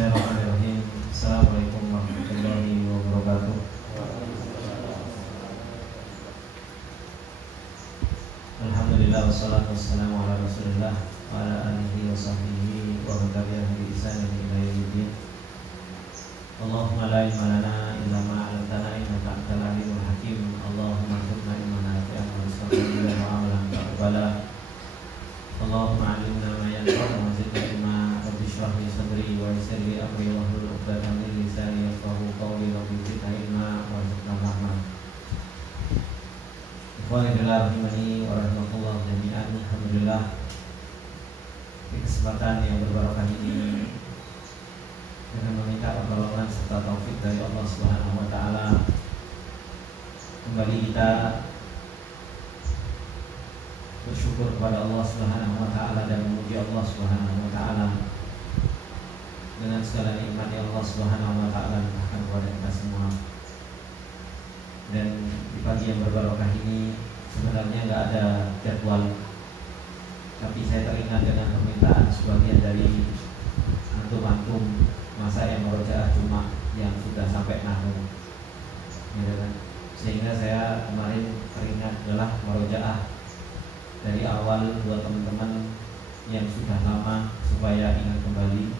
Bismillahirrahmanirrahim. Assalamualaikum warahmatullahi wabarakatuh. Alhamdulillah wassalatu wassalamu ala Rasulillah wa ala alihi wa sahbihi wa man tabi'ahum bi ihsan ila yaumiddin. Allahumma la ilma lana illa ma 'allamtana innaka antal alimul hakim. Allahumma arzuqna ilman nafi'an wa rizqan tayyiban wa 'amalan mutaqabbala. Allahumma 'allimna ma yanfa'una wa zidna ilma. Rabbi shrah li sadri wa yassir li amri wahlul 'uqdatam min lisani yafqahu qawli. Rabbi zidna ilma warzuqna rahmah. Bismillahirrahmanirrahim warahmatullahi jami'an. Alhamdulillah, di kesempatan yang berbarokah ini dengan meminta pertolongan serta taufik dari Allah Subhanahu wa taala, kembali kita bersyukur kepada Allah Subhanahu wa taala dan memuji Allah Subhanahu wa taala dengan segala nikmat yang Allah Subhanahu wa taala limpahkan kepada kita semua. Dan di pagi yang berbarokah ini sebenarnya nggak ada jadwal, tapi saya teringat dengan permintaan sebagian dari antum-antum masa yang merojaah Jumat yang sudah sampai nahu, gitu kan? Sehingga saya kemarin teringat adalah merojaah dari awal buat teman-teman yang sudah lama supaya ingat kembali,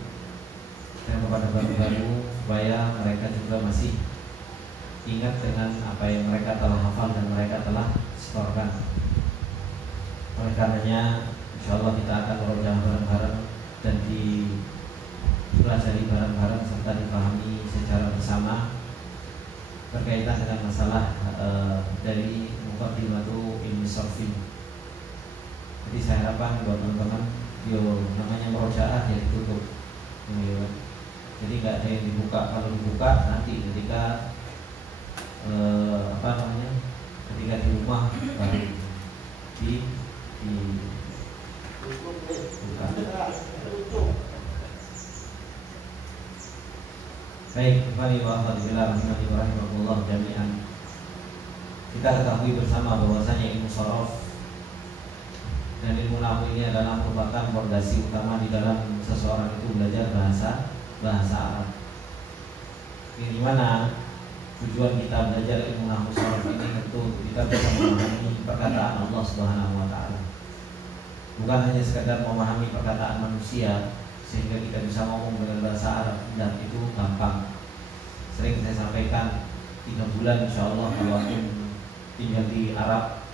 dan kepada baru-baru supaya mereka juga masih ingat dengan apa yang mereka telah hafal dan mereka telah setorkan. Oleh karenanya, insyaallah kita akan merojaah bareng-bareng dan dipelajari bareng-bareng serta dipahami secara bersama berkaitan dengan masalah dari muqaddimatu ilmu sarfin. Jadi saya harapkan buat teman-teman, namanya merojaah ya ditutup, jadi nggak ada yang dibuka. Kalau dibuka nanti ketika ketika di rumah baru dibuka. Baik, kembali warahmatullahi jami'an. Kita ketahui bersama bahwasanya ilmu sorof dan ilmu nahwu ini adalah merupakan fondasi utama di dalam seseorang itu belajar bahasa Arab. Ini gimana tujuan kita belajar ilmu nahwu sorof ini? Tentu kita bisa memahami perkataan Allah Subhanahu wa taala. Bukan hanya sekadar memahami perkataan manusia sehingga kita bisa ngomong dengan bahasa Arab, dan itu gampang. Sering saya sampaikan, 3 bulan insyaallah kalau tinggal di Arab,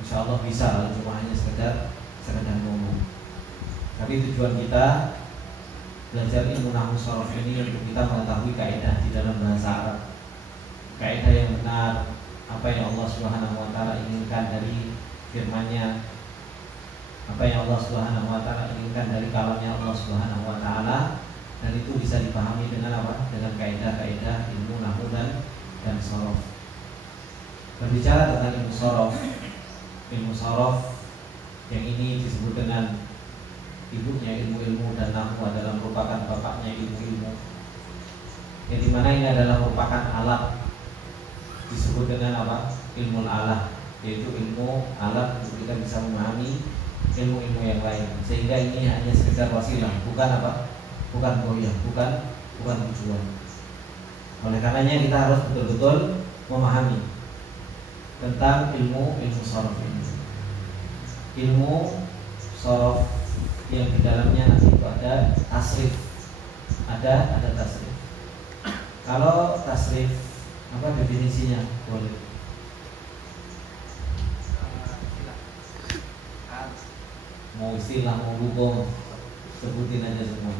insyaallah bisa, cuma hanya sekedar ngomong. Tapi tujuan kita belajar ilmu nahwu sorof ini untuk kita mengetahui kaidah di dalam bahasa Arab, kaidah yang benar, apa yang Allah Subhanahu wa taala inginkan dari firman-Nya, apa yang Allah Subhanahu wa taala inginkan dari kalamnya Allah Subhanahu wa taala, dan itu bisa dipahami dengan apa? Dengan kaidah-kaidah ilmu nahwu dan sorof. Berbicara tentang ilmu sorof yang ini disebut dengan ibunya ilmu-ilmu, dan nahwu adalah merupakan bapaknya ilmu-ilmu, yang dimana ini adalah merupakan alat, disebut dengan apa? Ilmu alah, yaitu ilmu alat untuk kita bisa memahami ilmu-ilmu yang lain. Sehingga ini hanya sekedar wasilah, bukan apa? Bukan goyah, bukan tujuan. Oleh karenanya kita harus betul-betul memahami tentang ilmu sorof ini. Ilmu sorof yang di dalamnya nanti itu ada tasrif, ada tasrif. Kalau tasrif, apa definisinya? Boleh. Mau istilah, mau hukum, sebutin aja semua.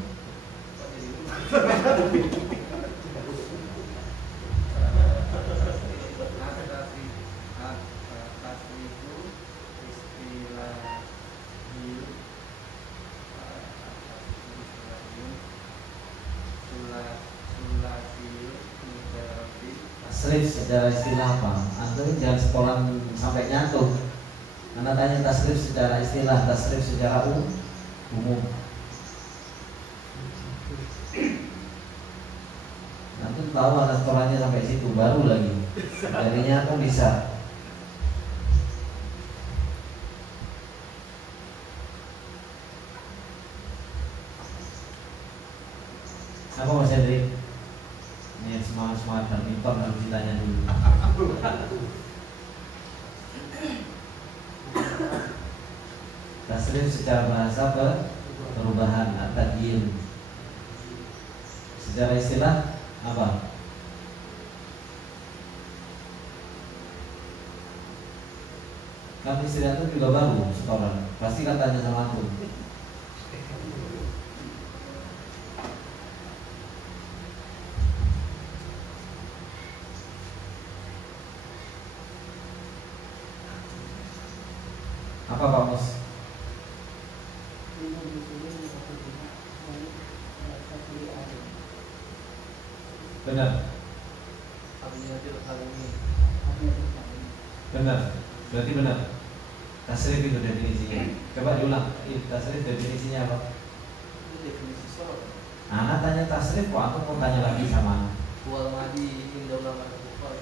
Tasrif secara istilah apa? Antum jangan sekolah sampai nyantuk. Karena tanya tasrif secara istilah, tasrif secara umum. Antum tahu anak sekolahnya sampai situ, baru lagi. Darinya aku bisa. Apa Mas Hendrik? Ini semangat badminton harus ditanya dulu. Tasrif secara bahasa perubahan at-taghyir. Secara istilah apa? Kan istilah itu juga baru setoran. Pasti kan tanya sama aku. Apa Pak Mus? Benar. Benar. Berarti benar. Tasrif itu definisinya. Coba diulang. Tasrif definisinya apa? Definisi sorot. Anak tanya tasrif, kok aku mau tanya lagi sama anak. Wal madi indolama kufar.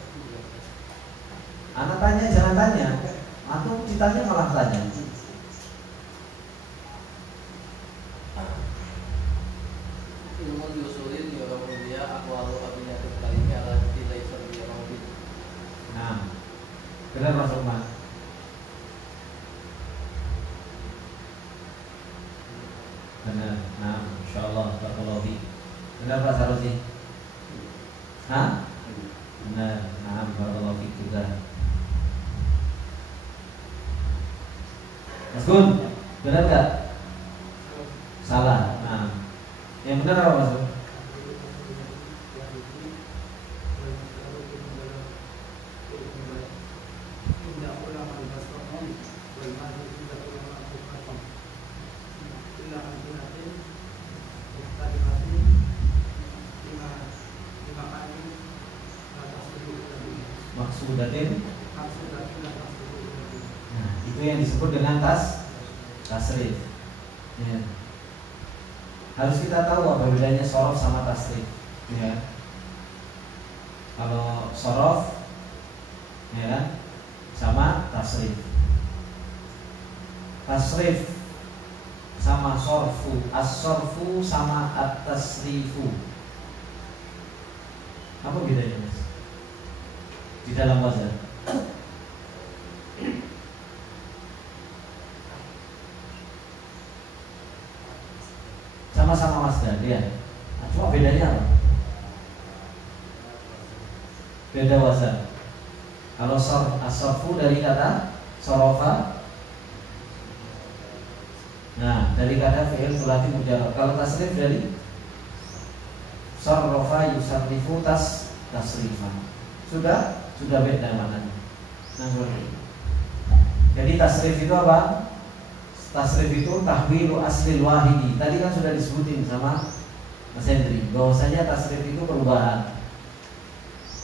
Anak tanya jangan tanya. Atau ditanya malah tanya. Ilmu diusulin ya orang mulia aku lalu abinya terkalinya ala tidak isor dia mau. Nah, benar Mas Umar. Benar. Nah, insyaallah barakallahu fiik. Benar Pak Sarusi? Hah? Benar. Nah, barakallahu fiik juga. Mas Gun, benar nggak? Salah. Nah, yang benar apa Mas Gun? Maksudatin. Nah, itu yang disebut dengan tasrif. Ya. Harus kita tahu apa bedanya sorof sama tasrif. Ya. Kalau sorof, ya, sama tasrif. Tasrif sama sorfu, as-sorfu sama at-tasrifu. Apa bedanya Mas? Di dalam wazan. Sama-sama masdar ya. Nah, cuma bedanya apa? Beda wazan. Kalau as-sarfu dari kata sorofa. Nah, dari kata fi'il thulathi mujarrad. Kalau tasrif dari sarrafa yusarrifu tasrifan. Sudah beda maknanya. Nah, jadi tasrif itu apa? Tasrif itu tahwilu aslil wahidi. Tadi kan sudah disebutin sama Mas Hendri bahwasanya tasrif itu perubahan.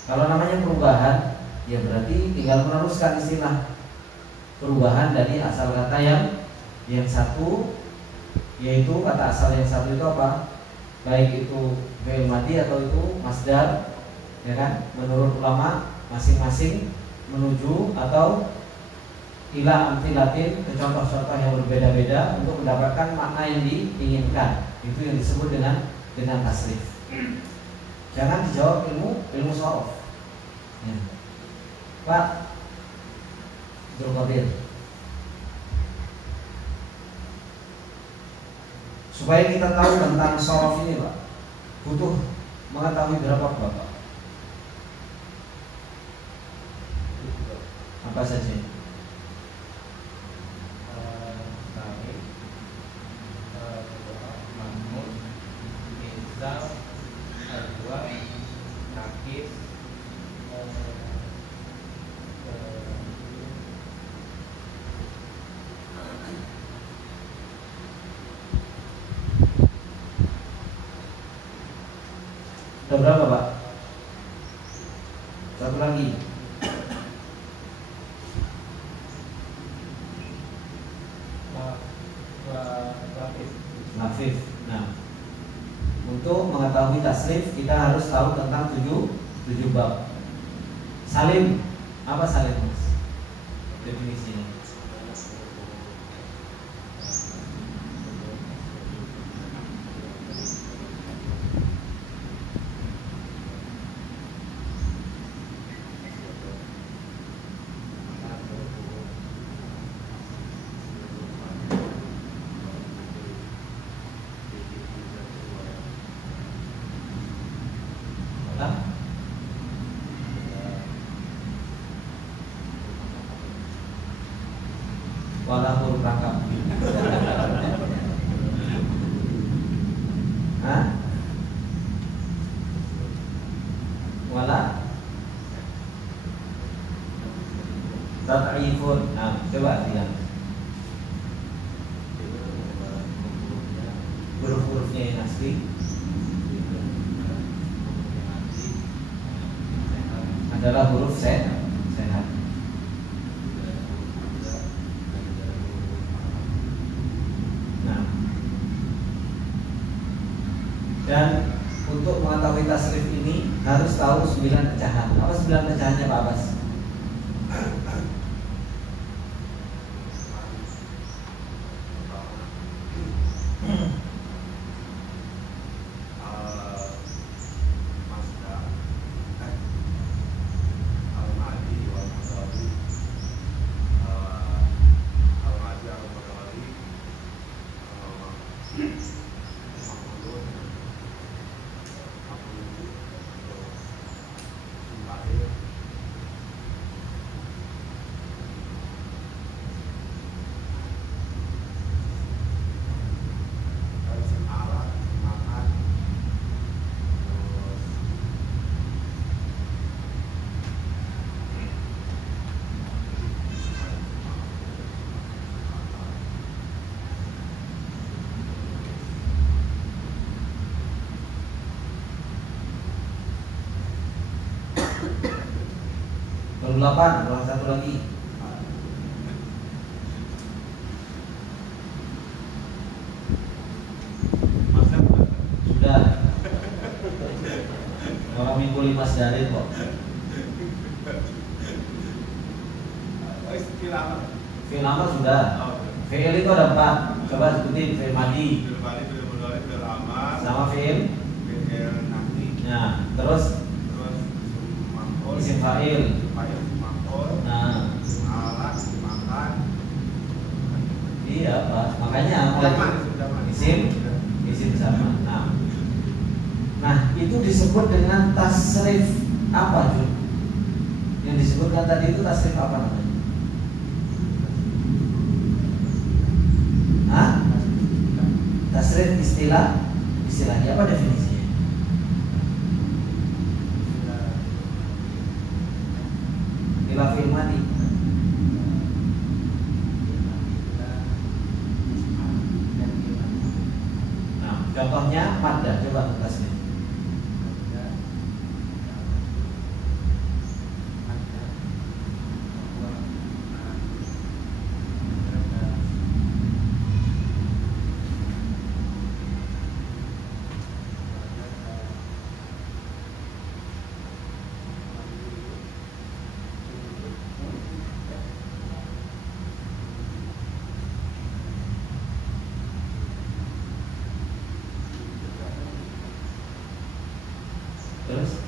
Kalau namanya perubahan, ya berarti tinggal meneruskan istilah perubahan dari asal kata yang satu, yaitu kata asal yang satu itu apa? Baik itu fi'il madhi atau itu masdar, ya kan? Menurut ulama masing-masing menuju atau ila amtilatin ke contoh-contoh yang berbeda-beda untuk mendapatkan makna yang diinginkan. Itu yang disebut dengan tasrif. Jangan dijawab ilmu shorof. Ya. Pak Zulqadir, supaya kita tahu tentang shorof ini Pak, butuh mengetahui berapa Bapak? Apa saja? Ada berapa Pak? Satu lagi. Lafif. Nah, untuk mengetahui tasrif kita harus tahu tentang tujuh bab. Salim, apa salim Mas? Definisinya. perangkap. Hah? Wala tad'ifun. Nah, coba lihat huruf-hurufnya yang asli adalah huruf sehat. Nah, dan untuk mengetahui tasrif ini harus tahu 9 pecahan. Apa 9 pecahannya Pak Abbas? Baru 8, kurang 1 lagi. Sudah. Orang minggu 5 sedarin kok. Fi'il amr sudah. Fi'il itu ada 4. Coba sebutin fi'il madi. Sama fi'il. Nah, terus isim fa'il. Nah, iya Pak. Makanya isim sama. Nah, itu disebut dengan tasrif apa, Jun? Yang disebutkan tadi itu tasrif apa namanya? Hah? Tasrif istilahnya apa definisinya? Ila fi'il madi. Nah, contohnya madda, coba tasrif. Terus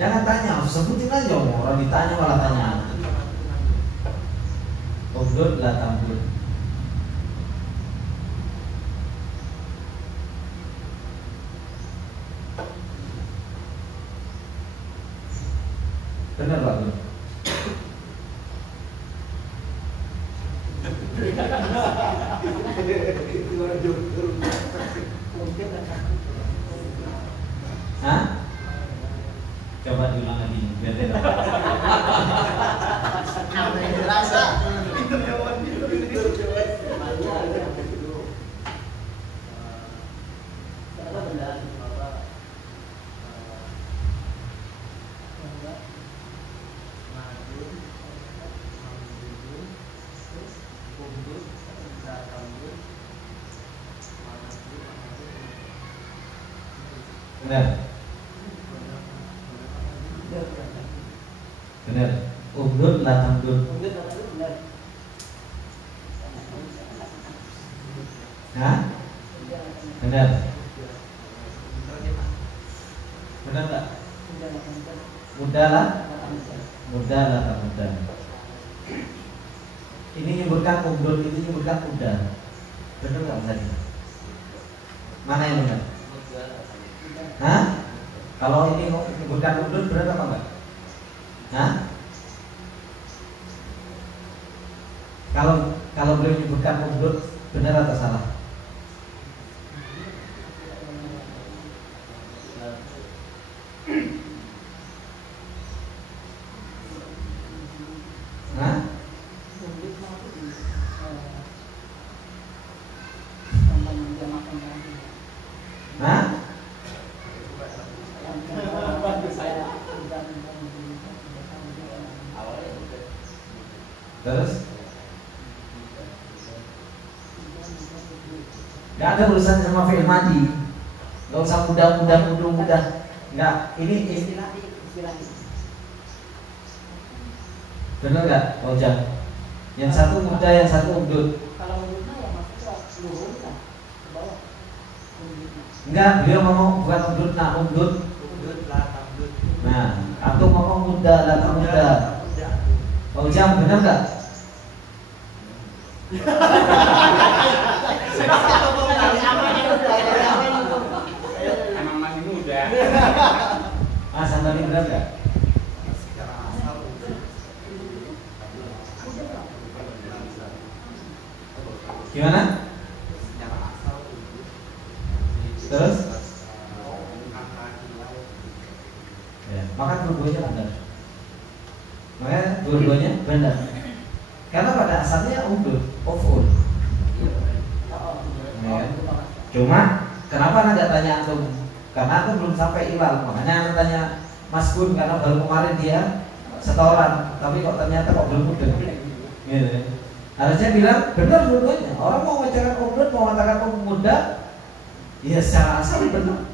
jangan tanya, sebutin aja, orang ditanya malah tanya. Ubdud la tambud. Benar Pak Gun? Hah? Coba diulang lagi biar dia dapat. Benar. Benar. Ubdud la tambud. Hah? Benar. Benar enggak? Mudah lah. Mudah lah tak mudah. Ini nyebutkan ubdud, itu nyebutkan mudah. Benar enggak tadi? Mana yang benar? Hah? Kalau ini menyebutkan ubdud benar apa enggak? Hah? Kalau beliau menyebutkan umdud, benar atau salah? Hah? Hah? Terus? Gak ada urusan sama fi'il madi. Gak usah mudah. Enggak, ini istilah. Benar gak? Ojak. Yang satu mudah, yang satu umdud. Kalau umdudnya ya maksudnya luhur kan, ke bawah. Enggak, beliau ngomong bukan umdud, umdud. Nah, aku ngomong mudah, lata mudah. Ojak, benar gak? Emang masih muda. Mas, anda ini benar gak? Gimana? Terus? Ya, maka dua-duanya benar. Makanya dua-duanya benar. Karena pada asalnya umdud, uf'ul. Ya. Cuma kenapa anda nggak tanya antum? Karena antum belum sampai ilal. Makanya anda tanya Mas Gun karena baru kemarin dia setoran, tapi kok ternyata kok belum mudeng. Gitu. Harusnya bilang benar dua-duanya. Orang mau mengajarkan umdud, mau mengatakan mudah, ya secara asal benar.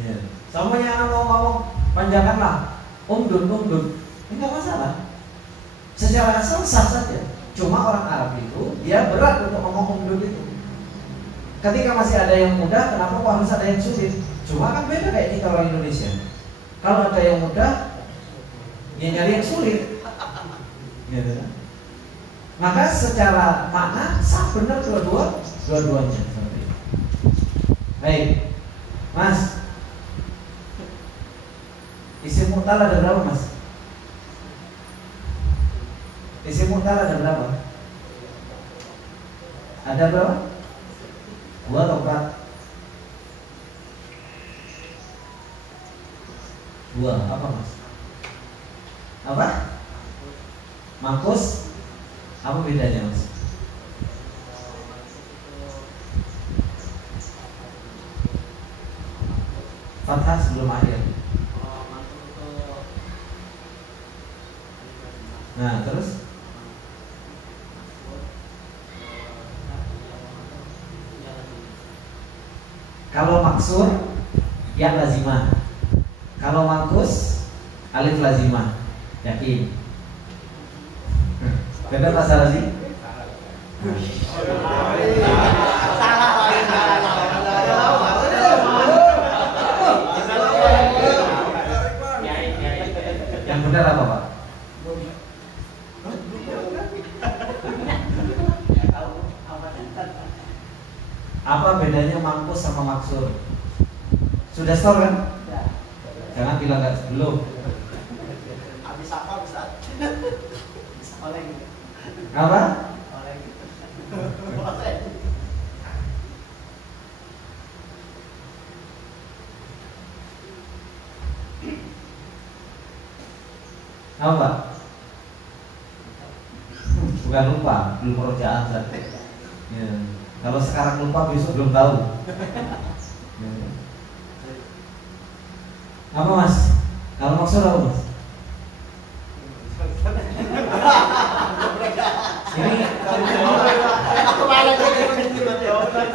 Ya. Semuanya anak mau ngomong panjangkanlah umdud, ini nggak masalah. Secara asal sah saja. Cuma orang Arab itu dia berat untuk ngomong umdud itu. Ketika masih ada yang mudah, kenapa kok harus ada yang sulit? Cuma kan beda kayak kita orang Indonesia. Kalau ada yang mudah, dia nyari yang sulit. Gitu. Maka secara makna sah benar dua-duanya. Baik, Mas. Isim mu'tal ada berapa, Mas? Isim mu'tal ada berapa? Ada berapa? 2 atau 4? 2, apa Mas? Apa? Mangkus? Apa bedanya, Mas? Fathah sebelum akhir. Nah, terus? Kalau maksur ya lazimah. Kalau mangkus alif lazimah. Yakin? Benar Pak Sarasi? Yang benar apa, Pak? Apa bedanya mangkus sama maksur? Sudah store kan? Ya. Jangan bilang nggak belum. Habis apa bisa? Oleh gitu. Apa? Oleh gitu. Apa? Bukan lupa, belum merojaan saja. Ya. Kalau sekarang lupa besok belum tahu. Apa Mas? Kalau maksud apa Mas? Ini Aku malah jadi jawaban.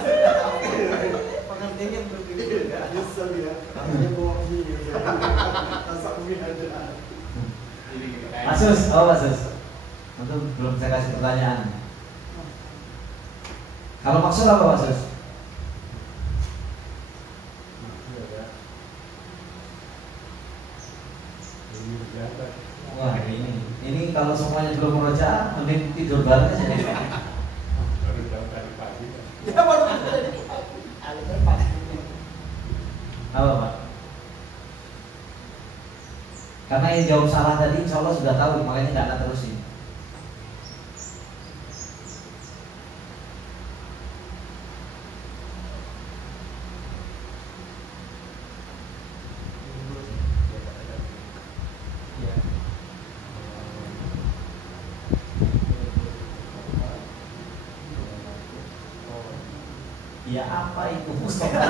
Pengertiannya belum gitu. Nyesel ya. Katanya bohong ini. Asal mungkin aja. Masus, oh Masus. Untuk belum saya kasih pertanyaan. Kalau maksud apa Masus? Wah ini kalau semuanya belum meroja, mending tidur bareng aja. Baru jauh tadi pagi. Ya baru tadi. Apa Pak? Karena yang jawab salah tadi insya Allah sudah tahu, makanya nggak ada terusin. Ya apa itu Mustafa?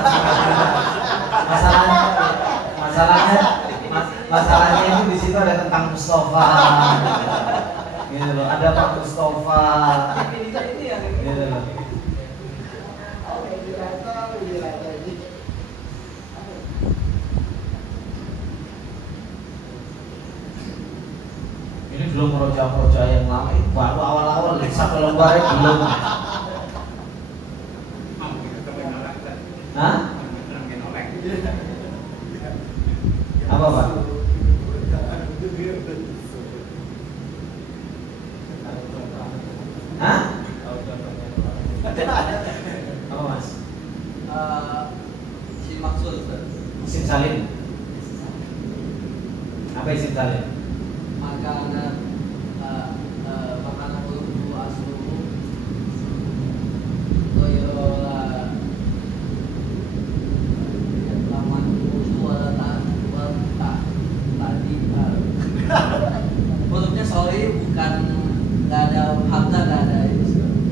Masalahnya itu di situ ada tentang Mustafa. Gitu loh, ada Pak Mustafa. Ini yang Gitu loh. Ini belum meroja yang lama, ini baru awal-awal, satu lembarnya belum. Hah? Apa Pak? Hah? Apa Mas? si maksud Ustaz. Isim salim. Apa isim salim? Makanan makanan ulu asluhu toyola laman ulu wala tak tadi hurufnya sorry bukan nggak ada hamzah, nggak ada ini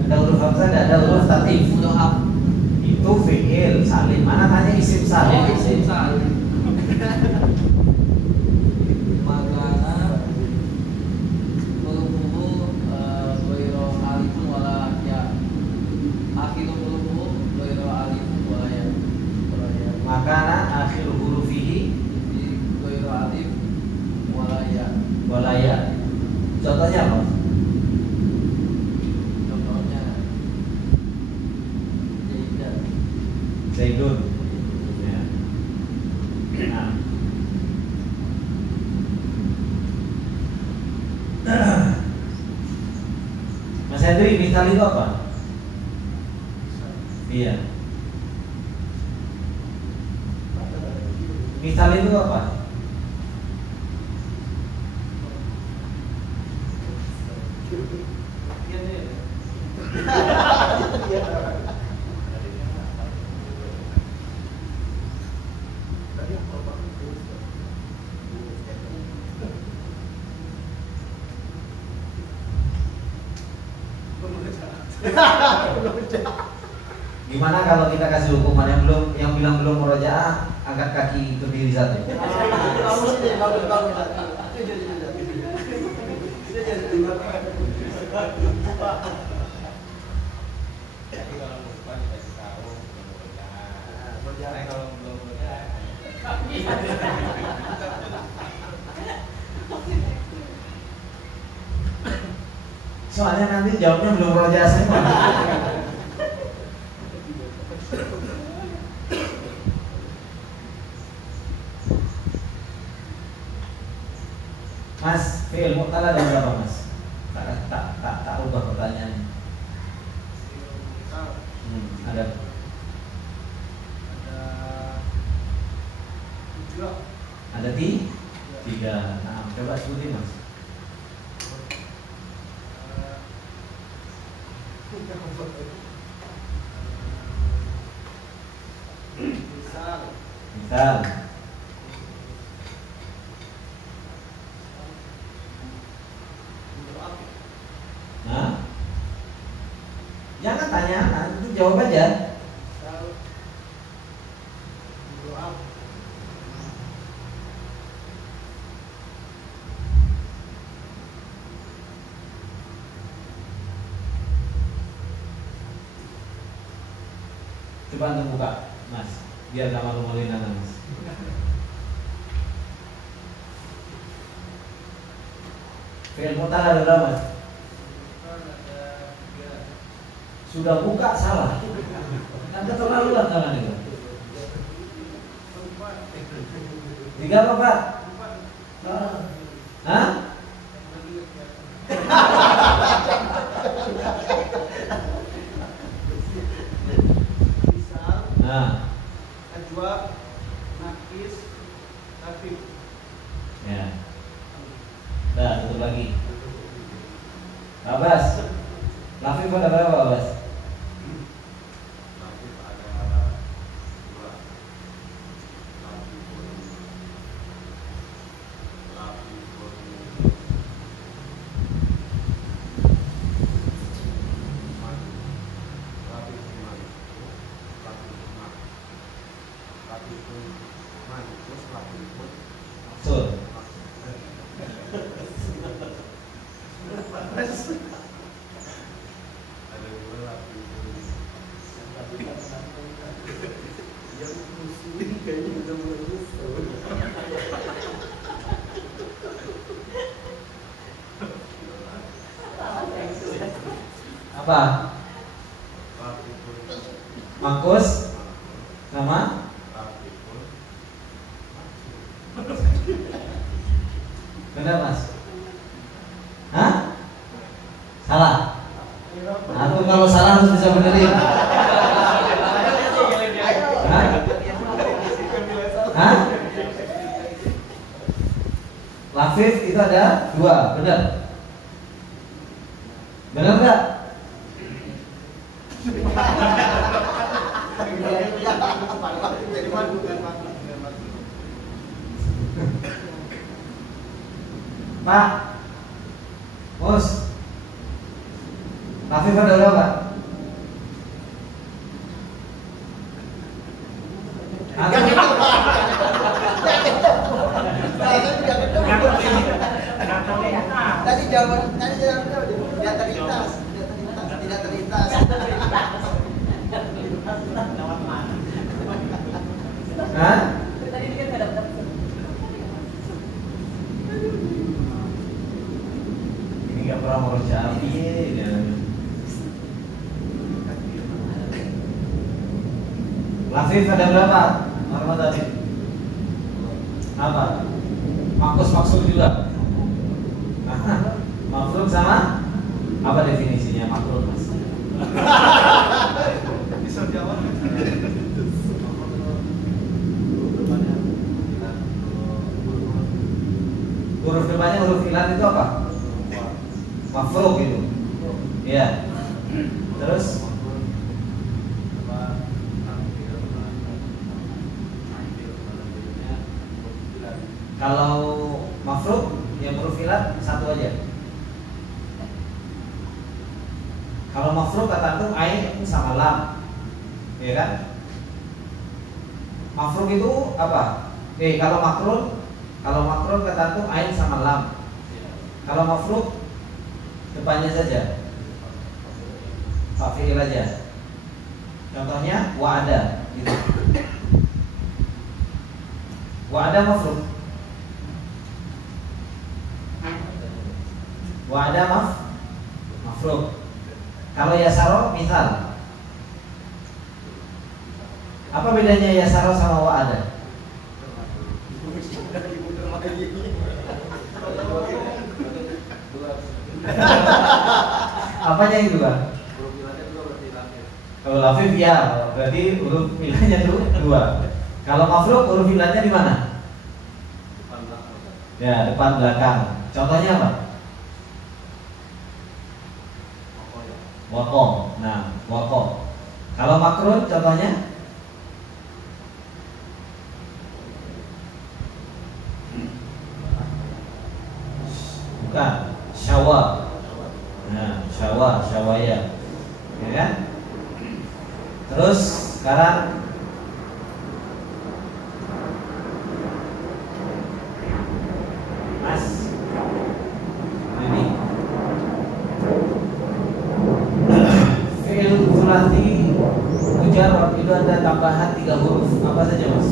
Ada huruf hamzah, ada huruf tatif. huruf hap Itu fi'il salim. Mana tanya isim salim? isim salim makanan huruf goiro alifun wala ya akhir huruf goiro alifun wala ya Makanan akhir hurufihi di goiro alif wala ya walaya. Contohnya apa? contohnya jaidan Zaidun. Ya. Nah. Mas Hendri, misal itu apa? Iya. Misal itu apa? Gimana kalau kita kasih hukuman yang bilang belum murojaah, angkat kaki berdiri satu. Jadi kalau lupa dikasih tahu kalau belum Soalnya nanti jawabnya belum murojaah semua. Mas, fi'il mu'tal ada berapa Mas? Tak ubah pertanyaannya. Ada tiga. Nah, coba sebutin Mas. Misal. Nah, jangan tanya, itu jawab aja. Coba antum buka, Mas, biar gak malu-maluin anak Mas. Fi'il mu'tal ada berapa Mas? Sudah buka salah. Kan keterlaluan tangan itu. 3 apa Pak? Hah? Nah, Ajwa, nakis, tafif. ya. Dah, tutup lagi. Abbas, Lafif ada berapa Abbas? Apa? Mangkus sama benar mas? Hah? Salah? Aku kalau salah harus bisa benerin. Hah? Hah? Lafif itu ada 2, benar? Benar nggak? Pak, Mus, Lafif ada berapa? Tadi jawabannya tidak terlintas. Hah? Ini nggak pernah mau Syafi ya. Lafif ada berapa? Norma tadi. Apa? Maksud juga. Mafruk sama apa definisinya mafruk mas? Bisa jawab. Huruf depannya huruf ilan itu apa? Mafruk itu. Iya. Terus kalau mafruk yang huruf ilan satu aja. Kalau mafruk kata antum ain sama lam, ya kan? Mafruk itu apa? Kalau makrun kata antum ain sama lam. Kalau mafruk depannya saja, fa'il aja. Contohnya wa'ada, gitu. Wa'ada mafruk. Wa'ada mafruk. Kalau yasaro misal, apa bedanya yasaro sama wa'ada? Apanya itu kan? Kalau lafif ya, berarti huruf ilahnya itu 2. Kalau mafruk huruf ilahnya di mana? Ya, depan belakang. Contohnya apa? Wakom. Nah, wakom. Kalau makrun contohnya? Bukan, syawa. Nah, syawaya. Ya kan? Terus sekarang Mas ini fi'il sulasi mujarrad itu ada tambahan 3 huruf. Apa saja mas?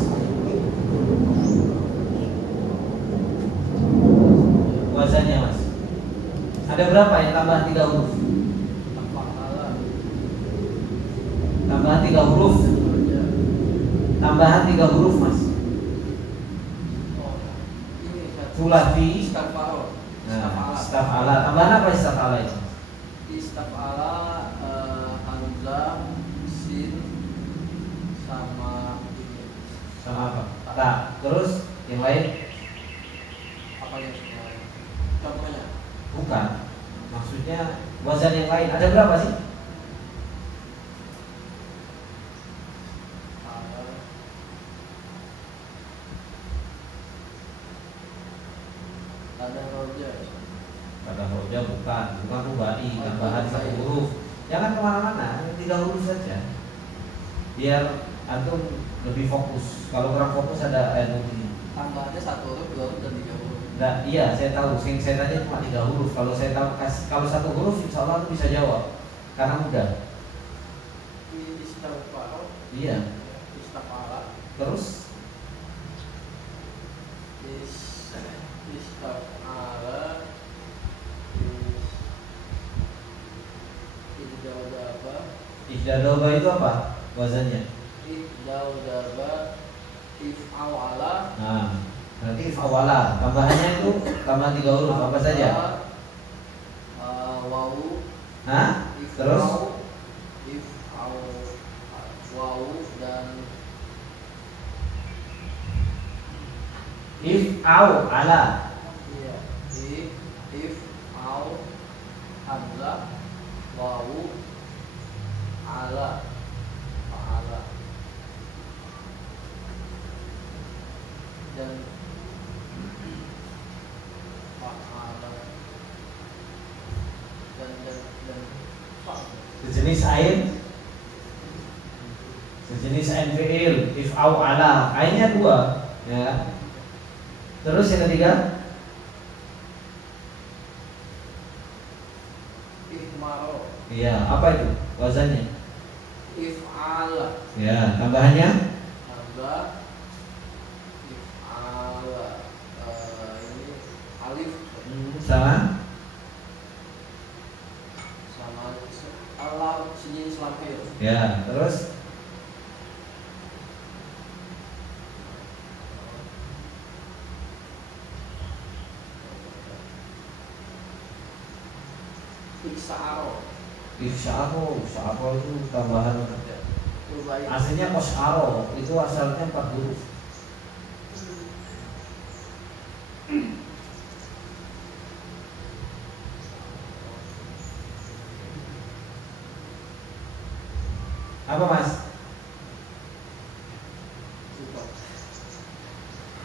Wazannya mas. Ada berapa yang tambahan 3 huruf? Tambahan 3 huruf. Tambahan 3 huruf mas. Sulasi. Nah, istaf'ala. Tambahan apa istaf'ala itu? Istaf'ala hamzah, sin sama ini. Sama apa? Tak. Terus yang lain? Apa yang contohnya? Bukan. Maksudnya wazan yang lain. Ada berapa sih? Kata roja bukan rubai, tambahan 1 huruf. Jangan kemana-mana, 3 huruf saja. Biar antum lebih fokus. Kalau kurang fokus ada ini. Tambahannya 1 huruf, 2 huruf dan 3 huruf. Nah, iya, saya tahu. Saya tanya cuma 3 huruf. Kalau saya tahu kalau 1 huruf, insya Allah antum bisa jawab. Karena mudah. Istaf'ala. Iya. Istaf'ala. Terus Istaf'ala Ihdaudarba. Ihdadoba itu apa wazannya? Ihdaudarba if'awala. Nah, berarti if'awala. Tambahannya itu tambah 3 huruf apa saja? Wawu. Hah? Terus? If'aw wawu dan If'aw ala. iya if'aw hamzah wawu ala fa'ala dan fa'ala dan fa'ala. Sejenis ain. Sejenis ain fi'il. If'aw ala. Ainnya 2, ya. Terus yang ketiga? Ifmaro. Iya, apa itu wazannya? If'ala. Ya, tambahannya? Hamzah if'ala. Ini alif Sama? sama alam sejenis lamhir. Ya, terus? Iksa'aro. Ifsya'aro itu tambahan. Aslinya kosyaro, itu asalnya 4 huruf. Apa mas?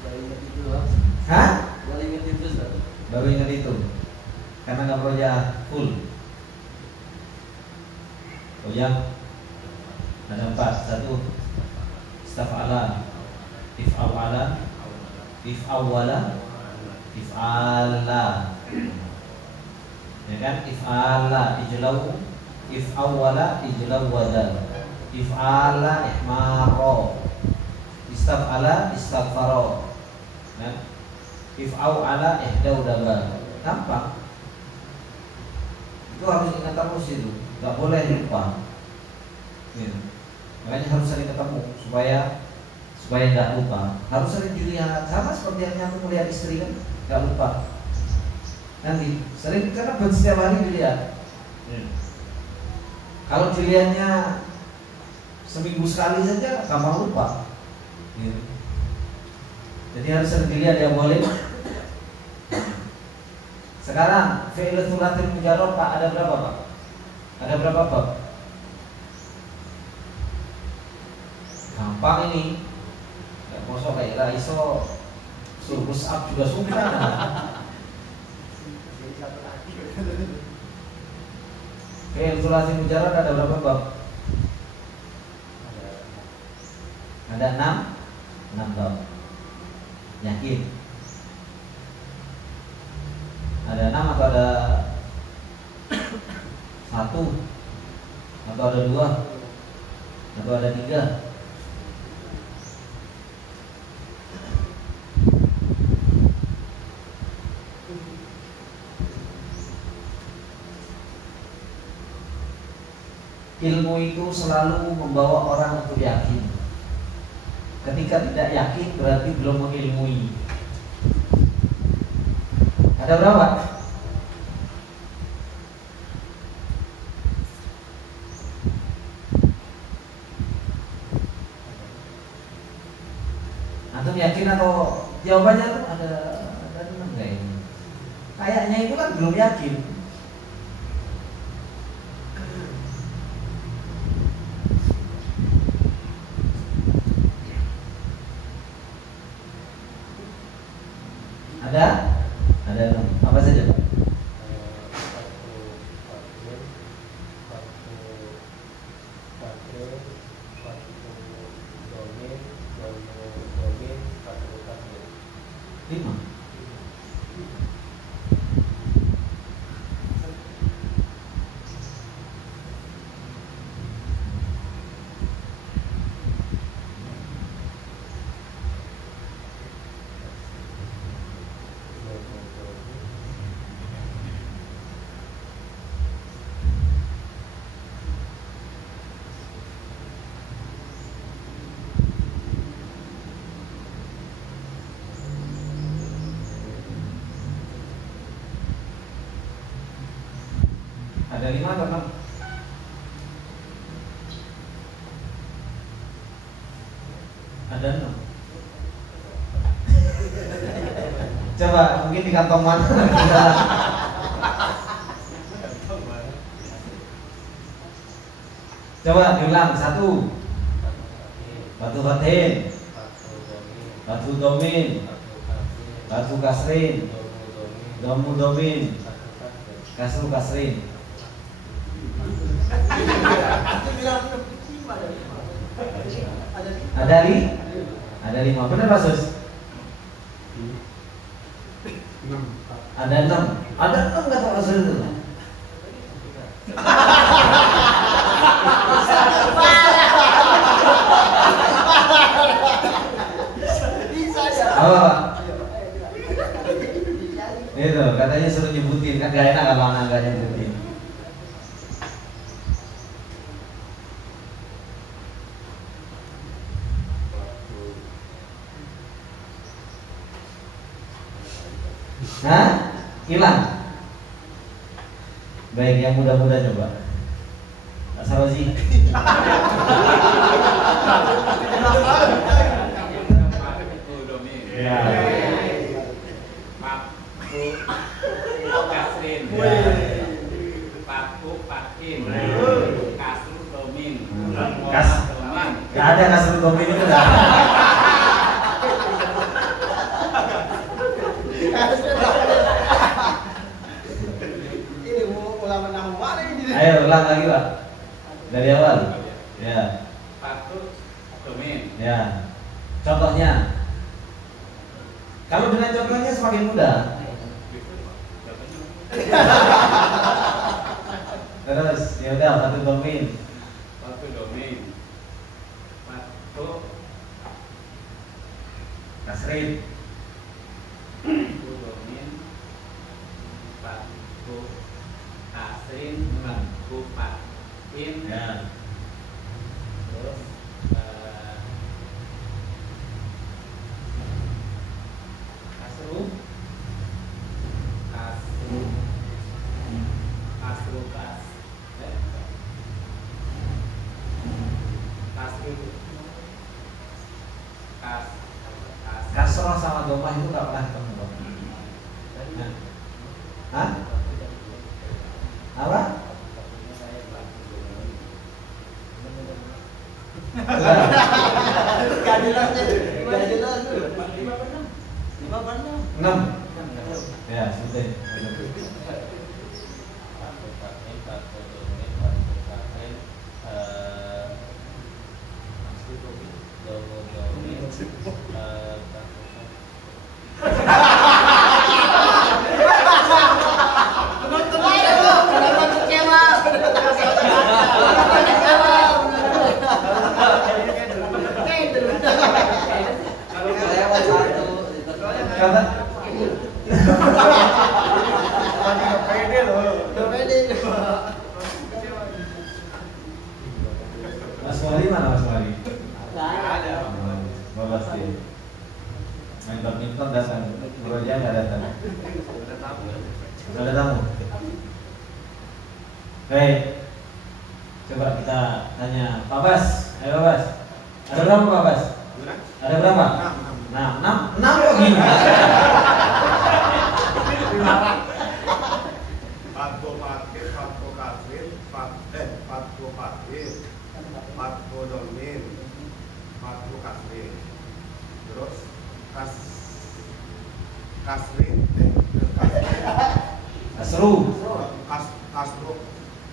Baru ingat itu lah. Hah? Baru ingat itu Ustaz. Baru ingat itu. Karena nggak proja full. Oh ya, ada 4. 1 istaf'ala, if'awala, if'awala, if'ala. Ya kan? If'ala ijlau, if'awala ijlawada, if'ala ihmaro, istaf'ala istaghfaro, ya. If'awala ihdaudaba. Gampang. Itu harus ingat terus itu. Gak boleh lupa. Gitu. Makanya harus sering ketemu supaya nggak lupa. Harus sering dilihat, sama seperti yang aku melihat istri kan, nggak lupa. Nanti sering karena setiap hari dilihat. Kalau dilihatnya seminggu sekali saja gampang lupa. Gitu. Jadi harus sering dilihat ya boleh. Sekarang fi'il tsulatsy mujarrad Pak ada berapa Pak? Ada berapa bab? Gampang ini. Gak mosok kayak iso surplus up juga susah. Fi'il tsulatsy mujarrad ada berapa bab? Ada 6 bab. Yakin? Ada 6 atau ada 1 atau ada 2 atau ada 3? Ilmu itu selalu membawa orang untuk yakin. Ketika tidak yakin berarti belum mengilmui. Ada berapa? Antum yakin atau jawabannya tuh ada 6 kayaknya. Kayaknya itu kan belum yakin. Ada 6. Apa saja Pak? Ada 5 atau 6? Ada 6. Coba mungkin di kantong mana? Coba diulang. 1. Batu batin, batu domin, batu kasrin, domu domin, kasru kasrin. Ada 5. Benar Pak Sus? Ada 6. Ada 6 kata Pak Sus itu. Apa Pak? Itu katanya suruh nyebutin, kan gak enak kalau anak gak nyebutin. Hah? Hilang? Baik, yang muda-muda coba. Pak Sarozi. Ya. Kasrin, Paku Pakin, Kasru Domin, Gak ada kasru domin itu gak ada. Ini mau ulama nahu mana ini? Ayo ulang lagi Pak. Dari awal. Ya. Paku Domin. Ya. Contohnya. Kalau dengan contohnya semakin mudah. Terus ya udah batu domin. Paku Domin, Paku Kasrin. Paku Domin, Paku Kasrin, Paku Pakin. Ya. Terus Kasru Kasroh sama domah itu gak pernah ketemu Pak. Nah. Hah? Apa? Gak jelas dulu. 6. Ya, sudah. Kata Pede loh. Mas Wali mana Mas Wali? Ada. Balas dia. Main badminton datang, Muroja nggak datang. Ada tamu. Baik. Coba kita tanya Pak Bas. Ayo Pak Bas. Ada berapa Pak Bas? Ada berapa? 6 kok gini? Patko Pakir, Patko Kasrin, Patko Pakir, Patko Domin, Patko Kasrin. Terus Kasrin, Kasru. Kasru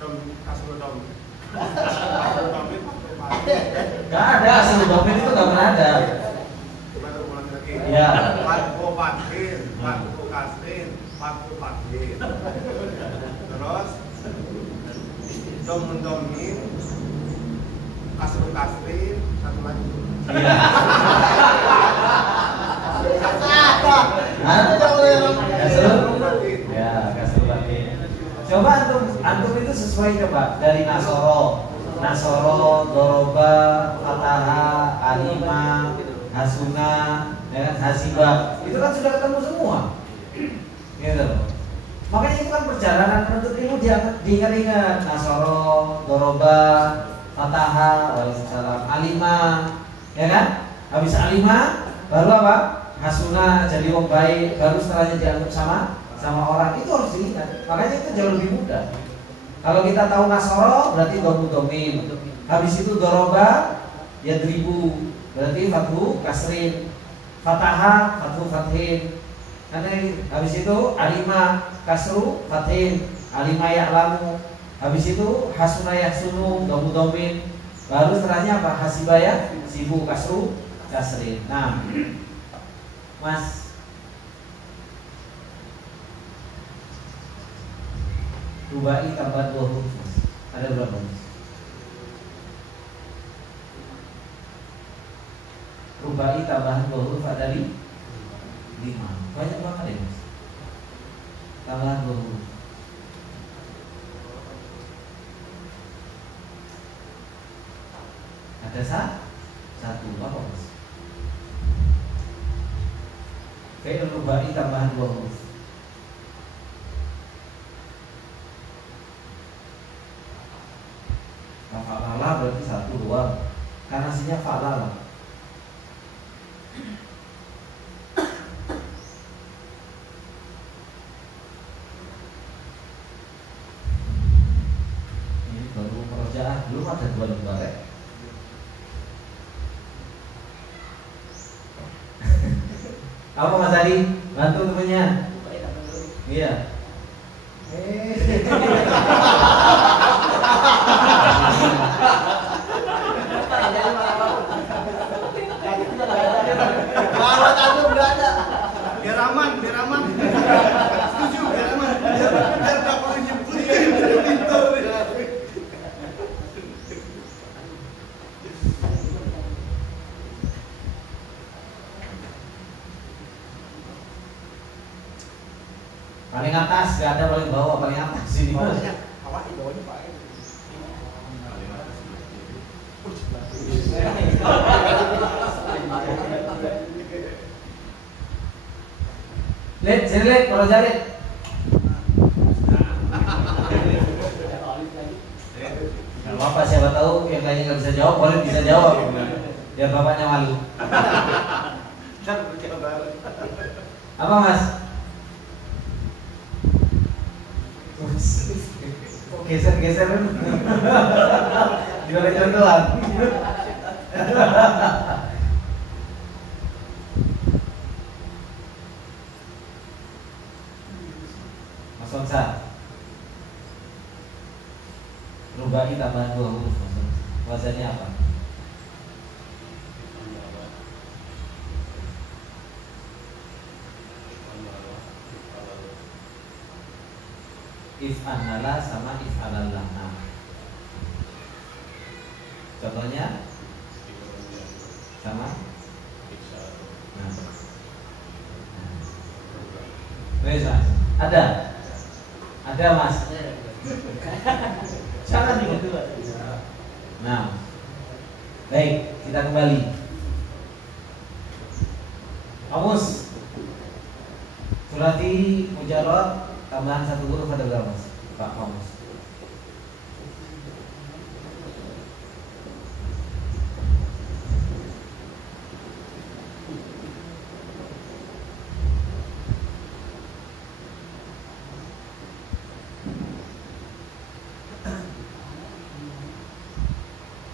Domin, Patko Pakir. Gak ada Kasru domin itu gak pernah ada. Ya. Patko Pakir, Patko Kasrin, Patko Pakir. Terus Domin, Kasru Kasrin, satu lagi. Iya. Ya, kasur batin. Coba antum itu sesuai coba dari Nasoro, Doroba, Fataha, Alima, Hasuna, ya kan, Hasibah. Itu kan sudah ketemu semua. Gitu. Makanya itu kan perjalanan menuntut ilmu diingat-ingat. Nasoro, doroba, fataha, waalaikumsalam, alima, ya kan? Habis alima, baru apa? Hasuna, jadi orang baik, baru setelahnya dianggap sama orang. Itu harus diingat. Makanya itu jauh lebih mudah. Kalau kita tahu nasoro, berarti domin. Habis itu doroba, ya dribu, berarti fathu kasrin, fataha, fathu fathin. Nanti habis itu alima kasru fathin, alima ya'lamu. Habis itu hasuna yahsunu domin. Baru setelahnya apa? Hasibaya sibu kasru kasrin. Nah, Mas, rubai tambah 2 huruf, Mas. Ada berapa, Mas? Rubai tambahan 2 huruf ada 5. Banyak banget ya, Mas. Tambahan 2 huruf. Ada satu apa, Mas? Fi'il rubai tambahan 2 huruf. Fa'ala berarti 1, 2. Karena aslinya fa'ala. Belum ada 2 lembar ya. Apa Mas Adi? Bantu temennya. Iya. Kalau aku udah ada. Biar aman. Setuju, biar aman. Biar gak perlu nyebut pintu. Paling atas, gak ada paling bawah, paling atas sini. Bawahnya, di bawahnya Pak. Lihat, sini lihat, kalau jalit. Gak apa-apa, siapa tahu yang lainnya gak bisa jawab, boleh bisa jawab. Biar bapaknya malu. Apa Mas? Geser. Gimana contohan? Mas Onsa, rubai tambahan 2 huruf. Wazannya apa? If'anala sama if'alallah. Contohnya sama. Bisa. Ada Mas. Jangan dua. Nah, baik, kita kembali. Kamus Sulati mujarrad tambahan 1 huruf ada berapa, Mas? Pak Kamus.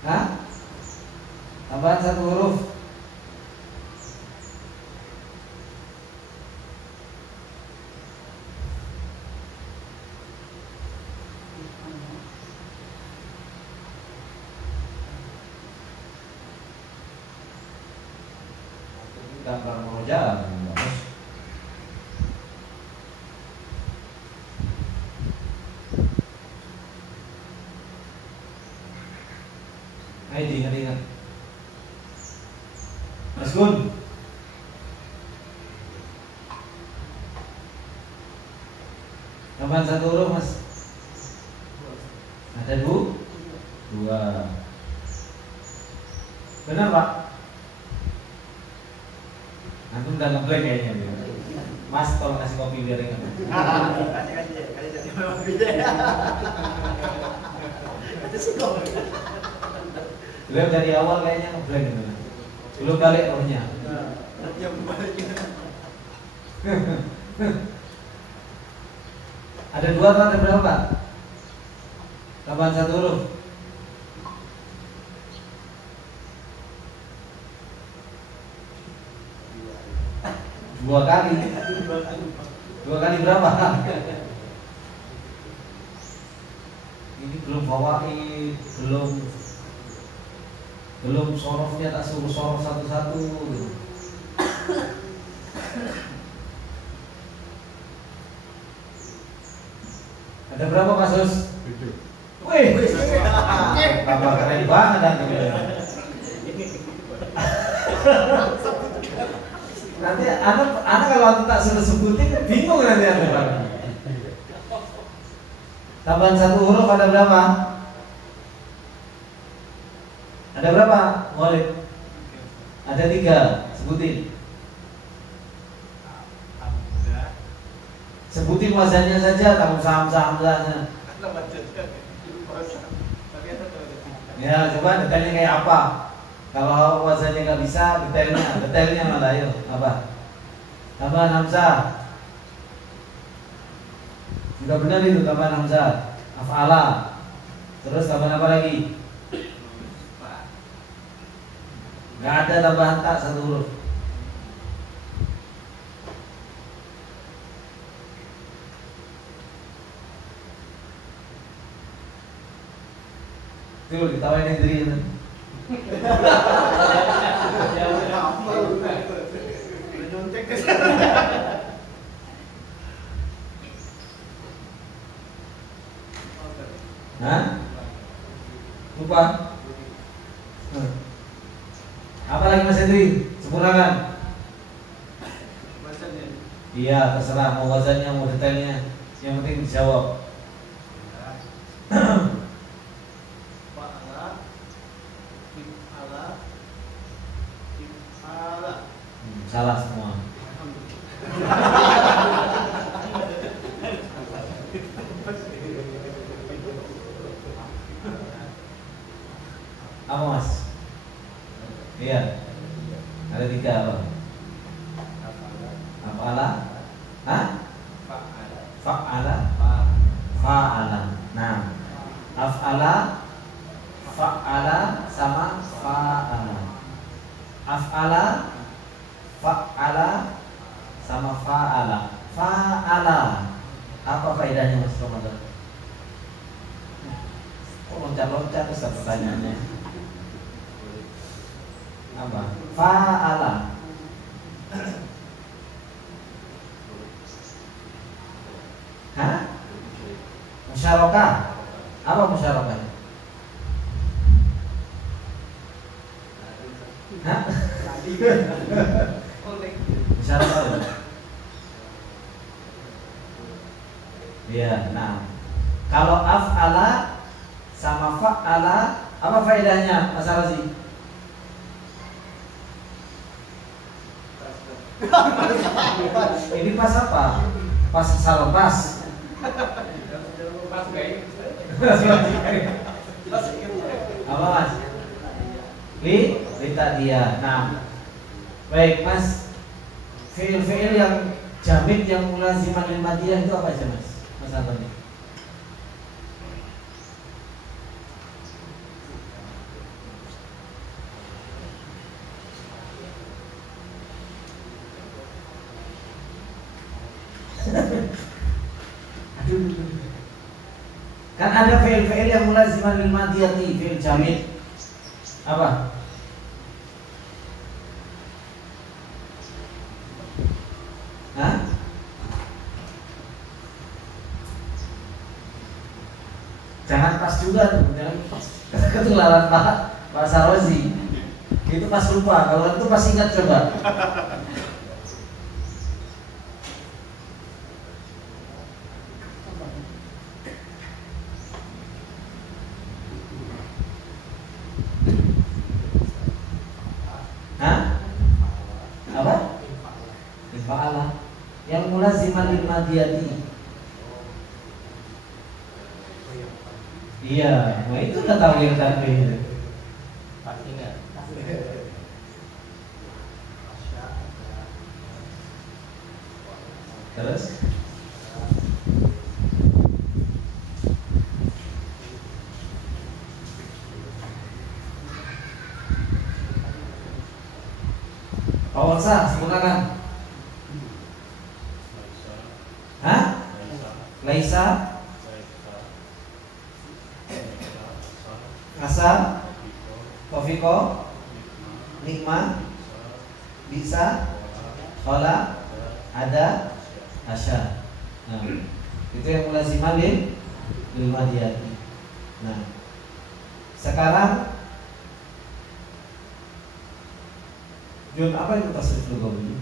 Hah? Tambahan 1 huruf. Gambar mau jalan. Ayo diingat-ingat. Mas Gun. Tambahan 1 huruf, Mas. Ada 2. Benar, Pak? Antum udah ngeblank kayaknya. Mas tolong kasih kopi biar ringan. Kasih kopi deh. Itu suka. Beliau dari awal kayaknya ngeblank gitu. Belum balik rohnya. Yang balik. Ada 2 atau ada berapa, Pak? Tambahan 1 huruf. Dua kali berapa? Ini belum fawaid, belum sorofnya, tak suruh sorof satu-satu. Ada berapa kasus? 7. Wih, tambah keren banget dan nanti anak kalau aku tak suruh sebutin bingung nanti anak. Tambahan 1 huruf ada berapa? Ada berapa? Walid? Ada 3. Sebutin. Sebutin wazannya saja, tak usah hamzah-hamzahnya. Ya, coba detailnya kayak apa? Kalau wazannya nggak bisa, detailnya malah ayo apa? Tambahan hamzah. Sudah benar itu tambahan hamzah. Af'ala. Terus tambahan apa lagi? Nggak ada tambahan tak 1 huruf. Tuh, ditawain sendiri itu. Hah? Lupa? Apa lagi Mas Hendri? Sempurnakan. Iya, terserah mau wazannya, mau detailnya. Yang penting dijawab. Salah semua. Apa Mas? Iya. Ada 3 apa? Af'ala? Hah? Fa'ala? Fa'ala. Nah, af'ala, fa'ala sama fa'ala. Af'ala, fa'ala sama fa'ala. Fa'ala apa faedahnya Mas Ramadan? Oh, loncat-loncat Ustaz pertanyaannya. Apa? Fa'ala. Hah? Musyarakah. Apa musyarakah? Hah? Musyarakah. Iya, nah. Kalau af'ala sama fa'ala apa faedahnya Mas Razi? Ini pas apa? Pas salon pas. Pas guys. Apa Mas? Lita dia. Nah, baik Mas. Fiil-fiil yang jamid yang mulaziman lil madiyah itu apa aja Mas? Mas Antoni. Kan ada fiil-fiil yang mulaziman lil madiyati, fiil jamid. Apa? Hah? Jangan pas juga tuh, jangan ketularan Pak Sarozi. Itu pas lupa, kalau itu pas ingat coba. Hah? Apa? Infa'ala. Yang mulaziman lil madiyati. Iya, nah itu udah tahu yang tadi. Pasti enggak? Terus Pak Walsa, sempurnakan. Hah? Laisa, Hasan, Tofiko, Nikma, Bisa, Khola, Ada, Asya. Nah, itu yang mulazimah lil madiyati. Nah, sekarang Jun, apa itu tasrif lugawi?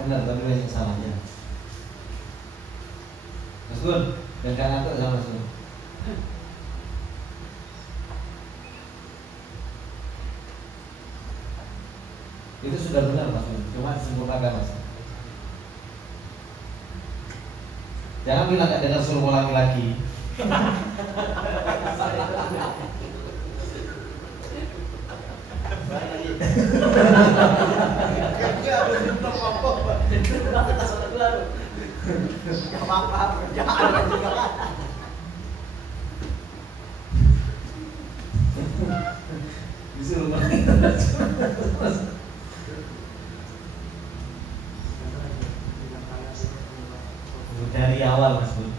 Benar, tapi banyak salahnya. Mas Gun, dan kan aku sama Mas Gun. Itu sudah benar Mas Gun, cuma disempurnakan Mas. Jangan bilang gak dengar suruh ulangi lagi. Gak apa-apa, jangan juga kan. Disuruh ulangi. Dari awal Mas Bun.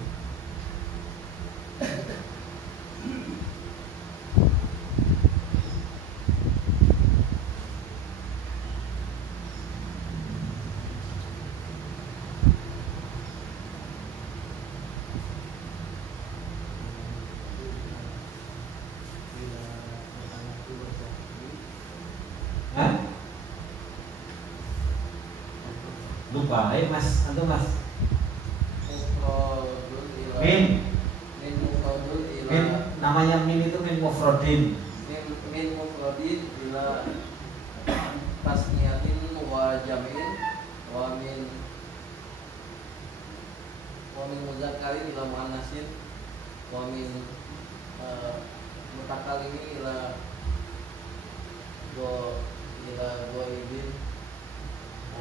Hah? Lupa, Mas, antum Mas. Min, namanya min itu min mufrodin. Min mufrodin bila tasniyatin wa jam'in wa min mudzakkarin ila muannasin wa min mutakallimin ila ghaibin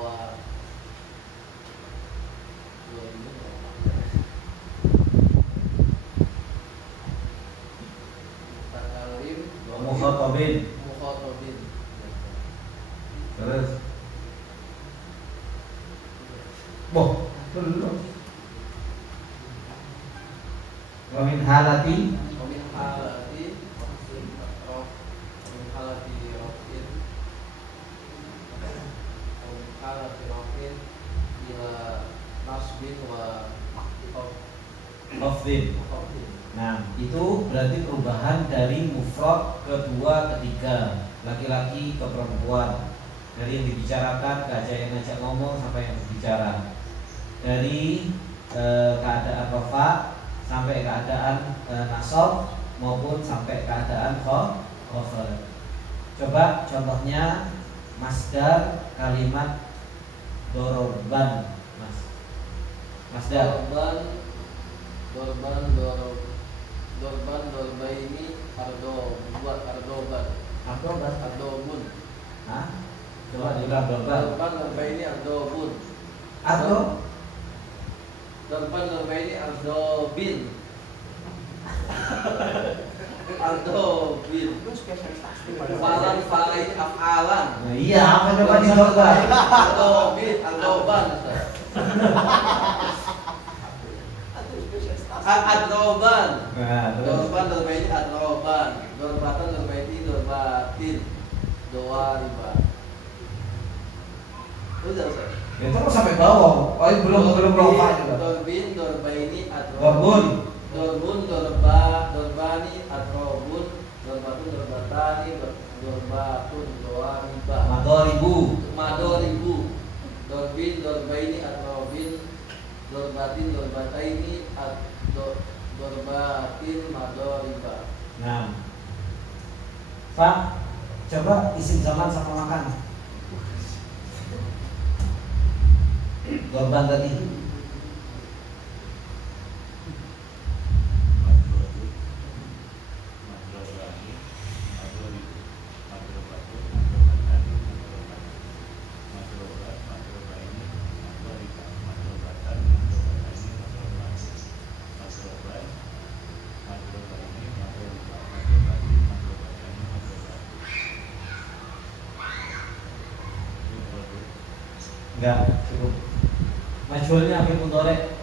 wa Mukhatabin. Terus boh, belum. Wa min halati lafzin. Nah, itu berarti perubahan dari mufrad kedua, ketiga, laki-laki ke perempuan. Dari yang dibicarakan ke yang ngajak ngomong sampai yang berbicara. Dari keadaan rafa sampai keadaan nasab maupun sampai keadaan khafad. Coba contohnya masdar kalimat doroban, Mas. Masdar dorban Dorban dorbaini ardoban. Ardobun. Hah? Coba diulang dorban. Dorban dorbaini ardobun. Ardo? Dorban dorbaini ardobin. Ardobin. Falan falain afalan. Nah, iya, apa coba di dorban? Ardobin, ardoban. Adroban. Nah, terus. Dorban dorbaini adroban. Dorbatan dorbaini dorbatin. Doa riba. Udah Ustaz. Ya terus sampai bawah. Oh, ini belum rofa juga. Dorbin dorbaini adrobun. Dorbun. Dorbun dorbani adrobun. Dorbatun dorbatani dorbatun doa riba. Madoribu. Dorbin dorbaini adrobin. Dorbatin dorbataini dorbatin madoriba. Nah, Pak, coba isim zaman sama makan. Dorban tadi. Enggak, cukup. Majhulnya apa mudhari?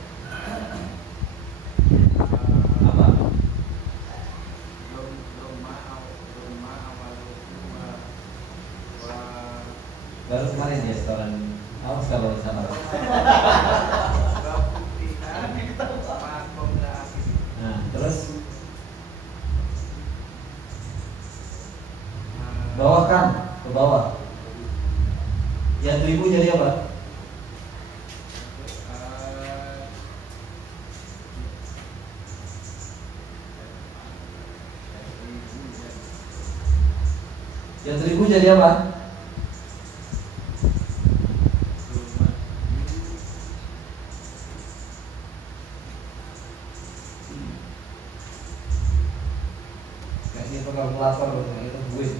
Apa? Baru kemarin dia setoran. Awas kalau sama. Nah, terus bawahkan ke bawah. Yang 1000 jadi apa? Yang 1000 jadi apa? Kayaknya kalkulator itu duit.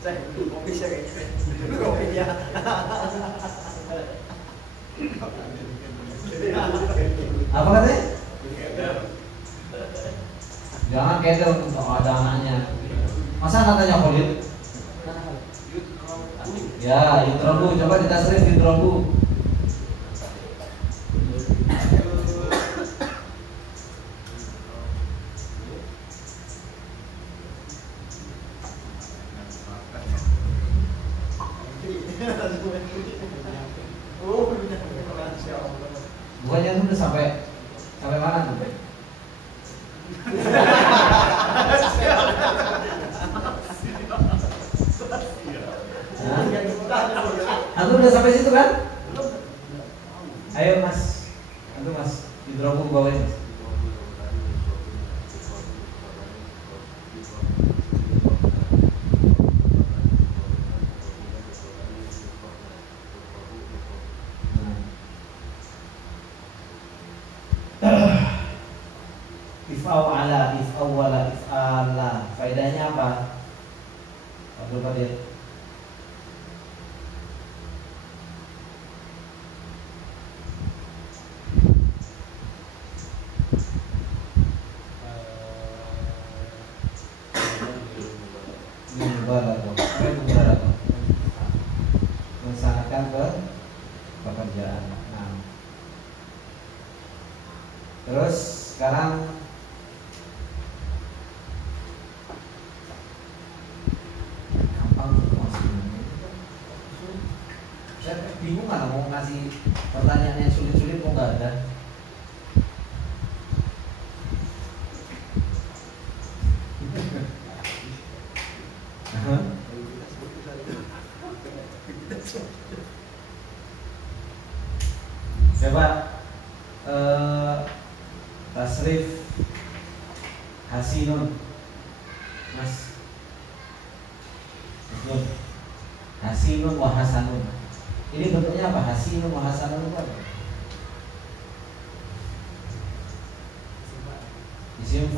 Saya kopi saya kayaknya. Kopi ya. Apa katanya? Jangan keder untuk ada anaknya. Masa katanya Khalid? Ya, yudrobu, coba ditasrif yudrobu. Bukannya itu udah sampai mana tuh? Antum udah sampai situ kan? Ayo mas, antum mas, hidrobu ke bawah mas. If'awala, if'awala, if'ala. Faedahnya apa? Abdul Qadir. Melaksanakan ke pekerjaan. Nah. Terus sekarang gampang maksudnya. Saya bingung kan mau ngasih pertanyaan yang sulit-sulit kok nggak ada. Coba tasrif hasinun, Mas Nun. Hasinun wa hasanun. Ini bentuknya apa? Hasinun wa hasanun itu apa? Isim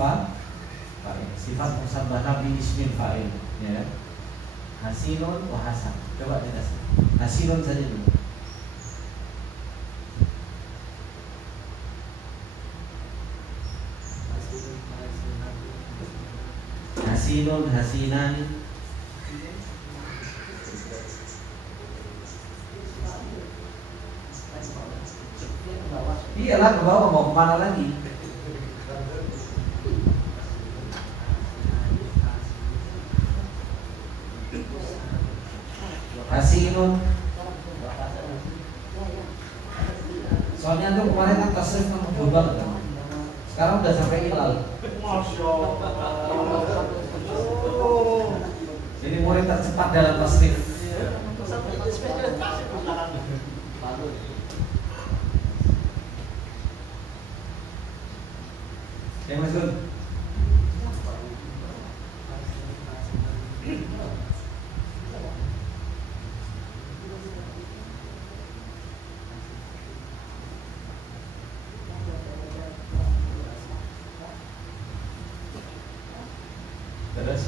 fa'il. Sifat musabbah bi ismil fa'il, ya. Hasinun wa hasan. Coba jelaskan. Hasinun saja dulu. Hasinun, hasinani. Iyalah, ke bawah, mau kemana lagi? Hasinun. Soalnya tuh kemarin kan tasrif kan ngebul banget kan. Sekarang udah sampai ilal. Masya Allah. Jadi murid tercepat dalam tasrif. Ya Mas Gun. Terus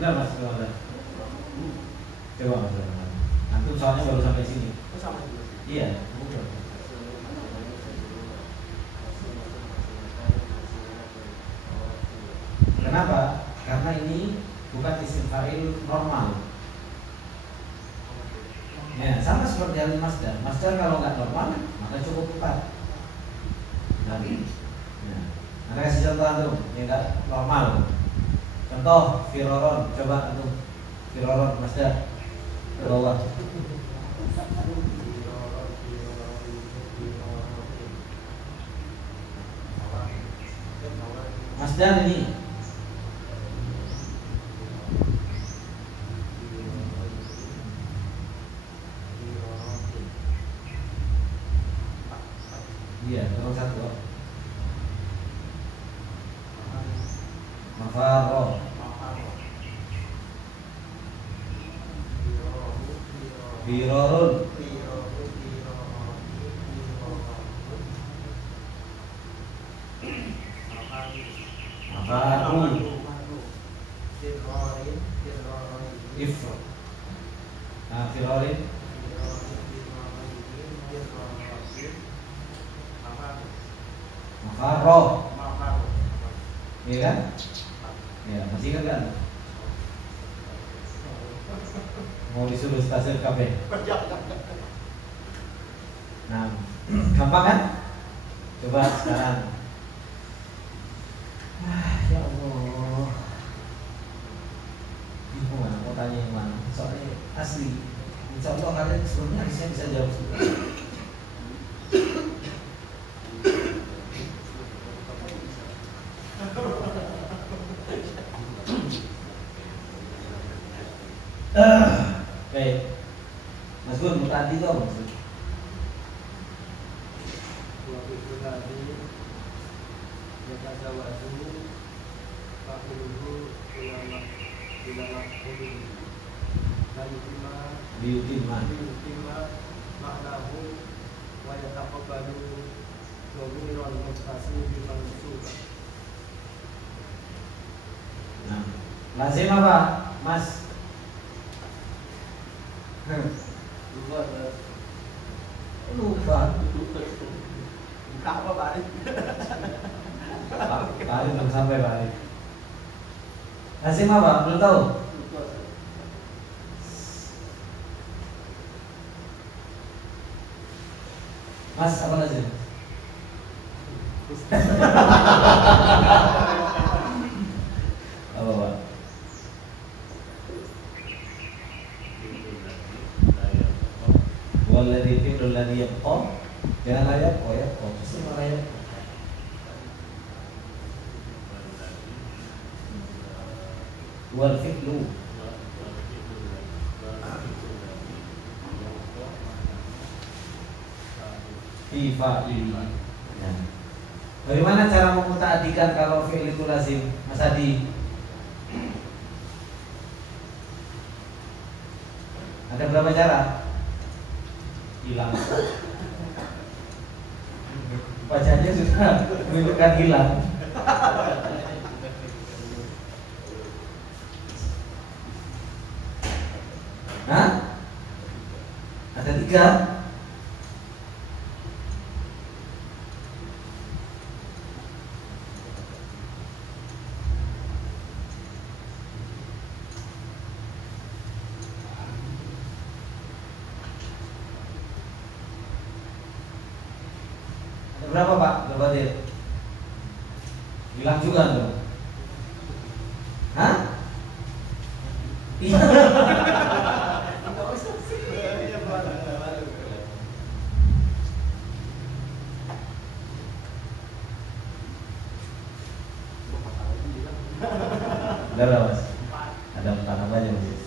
benar Mas, coba Mas. Antum soalnya baru sampai sini. Iya. Kenapa? Karena ini bukan isim fa'il normal. Ya, sama seperti halnya masdar. Masdar kalau nggak normal, maka cukup 4. Ya. Anda kasih contoh antum yang nggak normal. Contoh firoron, coba antum firoron masdar ke bawah. Masdar ini iya, terus satu mafaro firorun mafaru ifro firorin mafaro, iya kan? Ya, masih ingat kan? Mau disuruh stasiun KB. Nah, gampang kan? Coba sekarang. Ya Allah. Bingung mana? Mau tanya yang mana? Soalnya asli. Insya Allah kalian sebelumnya harusnya bisa jawab semua. Baik, Mas Gun, mutadi itu apa maksud? Liutimah maknahu wa yataqabbalu dhamirul muttasil bil mansub. Nah, lazim apa, Mas? Lupa. Buka apa Pak Arif? Pak Arif belum sampai Pak Arif. Lazim apa? Belum tahu. Mas, apa lazim? Apa Pak? Wal Walladzi fi'lul ladzi yabqa. Jangan layak ya. Oh, semua layak. Wal fi'lu fi fa'ili. Ya. Bagaimana cara memuta'addikan kalau fi'il itu lazim? Mas Adi, ada berapa cara? Hilang. Bacanya sudah menunjukkan hilang. Hah? Ada 3. Berapa Pak? Berapa dia? Hilang juga tuh. Hah? Iya. Berapa Mas? Ada 4 apa aja Mas?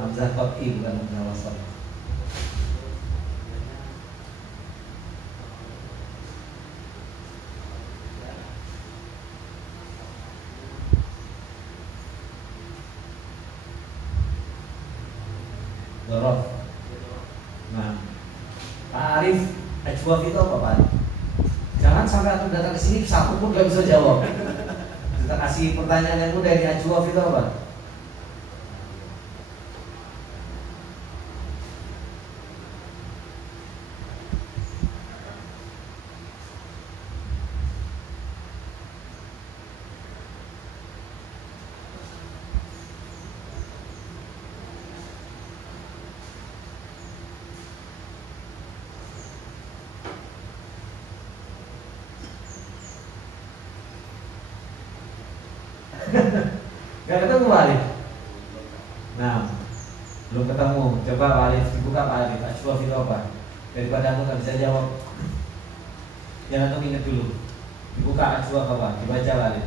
Hamzah qat'i bukan hamzah wasal. Dorof. Nah, Pak Arif, ajwaf itu apa Pak? Jangan sampai aku datang ke sini satu pun gak bisa jawab. Kita kasih pertanyaan yang mudah, ini ajwaf itu apa? Gak ketemu Pak Alif. Nah, belum ketemu. Coba Pak Alif, dibuka Pak Alif. Ajwaf itu apa? Daripada aku gak bisa jawab, jangan tuh inget dulu. Dibuka ajwaf apa? Dibaca Pak Alif.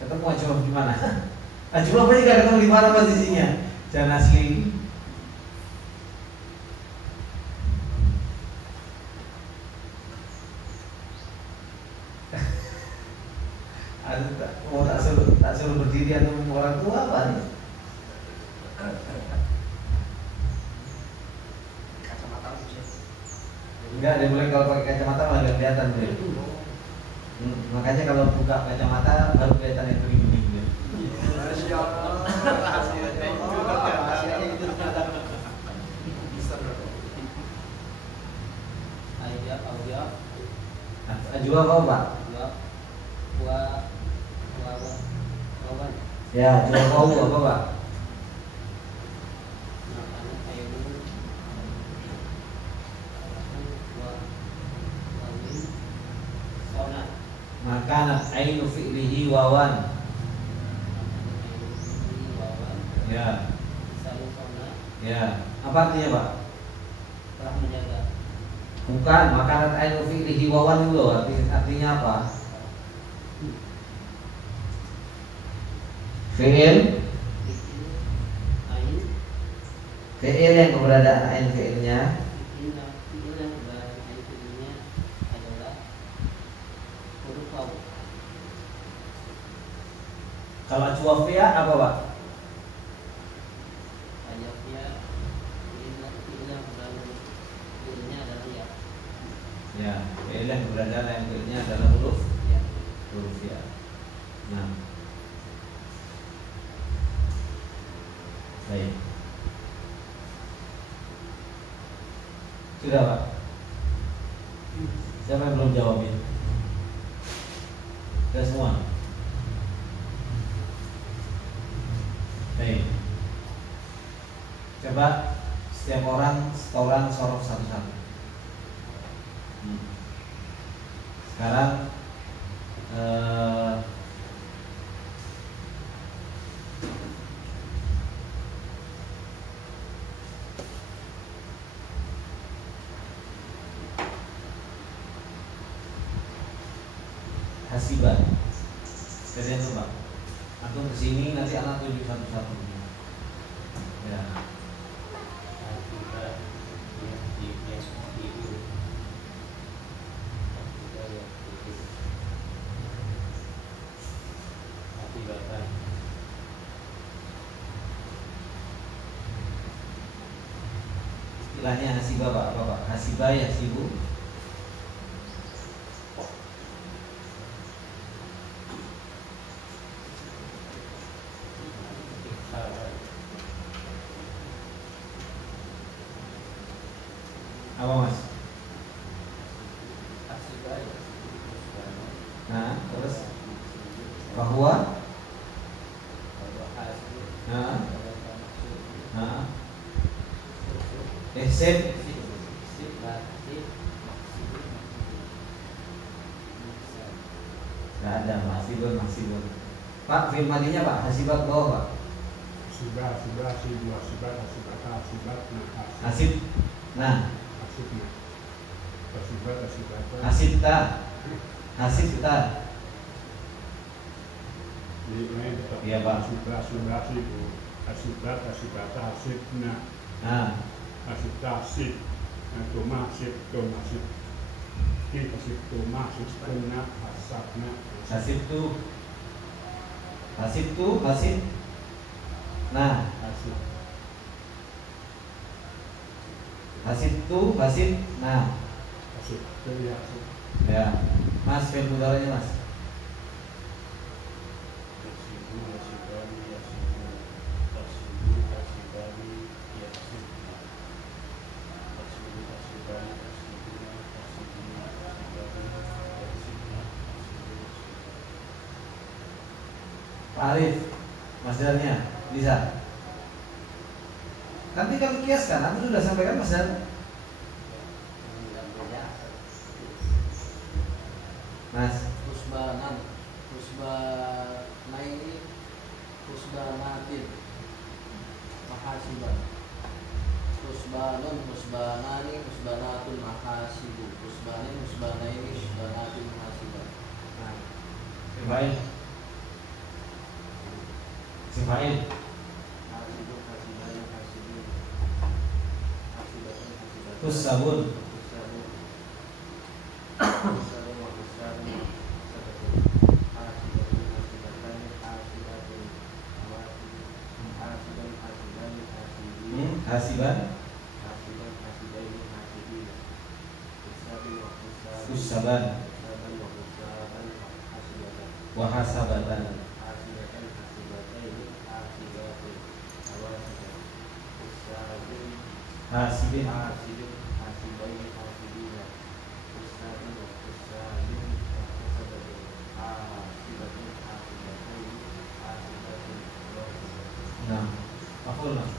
Ketemu ajwaf di mana? Ajwaf aja gak ketemu di mana posisinya. Jangan asli. Oh, tak suruh berdiri atau orang tua apa nih? Kacamata aja. Enggak, dia boleh kalau pakai kacamata malah nggak kelihatan deh. Makanya kalau buka kacamata baru kelihatan itu bening deh. Masya Allah. Rahasianya itu ternyata. Ajwa apa Pak? Ya, jual bau apa Pak? Makanat ainu fi'lihi wawan. Ya. Ya. Apa artinya Pak? Telah menjaga. Bukan, makanat ainu fi'lihi wawan itu loh. Artinya apa? Fi'il fi'il yang keberadaan ain fi'ilnya adalah huruf waw. kalau ajwafiyah apa Pak? Ajwafiyah fi'il yang fi'ilnya adalah ya. Ya, fi'il yang keberadaan ain fi'ilnya adalah huruf Ya. huruf ya. Nah, baik. Sudah Pak? Siapa yang belum jawabin? Sudah semua? Baik. Coba Setiap orang setoran sorof satu-satu. Sekarang Hasiban. Kalian coba. Antum kesini nanti anak tunjuk satu-satu. Ya. Istilahnya hasibah Bapak. Hasibah ya sibu. Apa Mas? Nah, terus bahwa Ihsan nggak ada masibun. Pak, fi'il madinya Pak, hasibat bawah Pak. Hasib. Nah. Hasibta. Iya Pak. Nah. Hasib. Nah. Hasib. Nah. Ya. Mas, fi'il mudhari'nya Mas. Arif, masdarnya bisa. Nanti kalau kiaskan, nanti sudah sampaikan masdar. Mas. Husbanaini, husbanatin, mahasiban. Husbanani, husbanatun, mahasibu. Husbanin, husbanaini, husbanatin, mahasiban. Baik. Sifail. Husabun. Hasiban. Husaban. Wahasabatan. Hasibin. Nah, maf'ul Mas.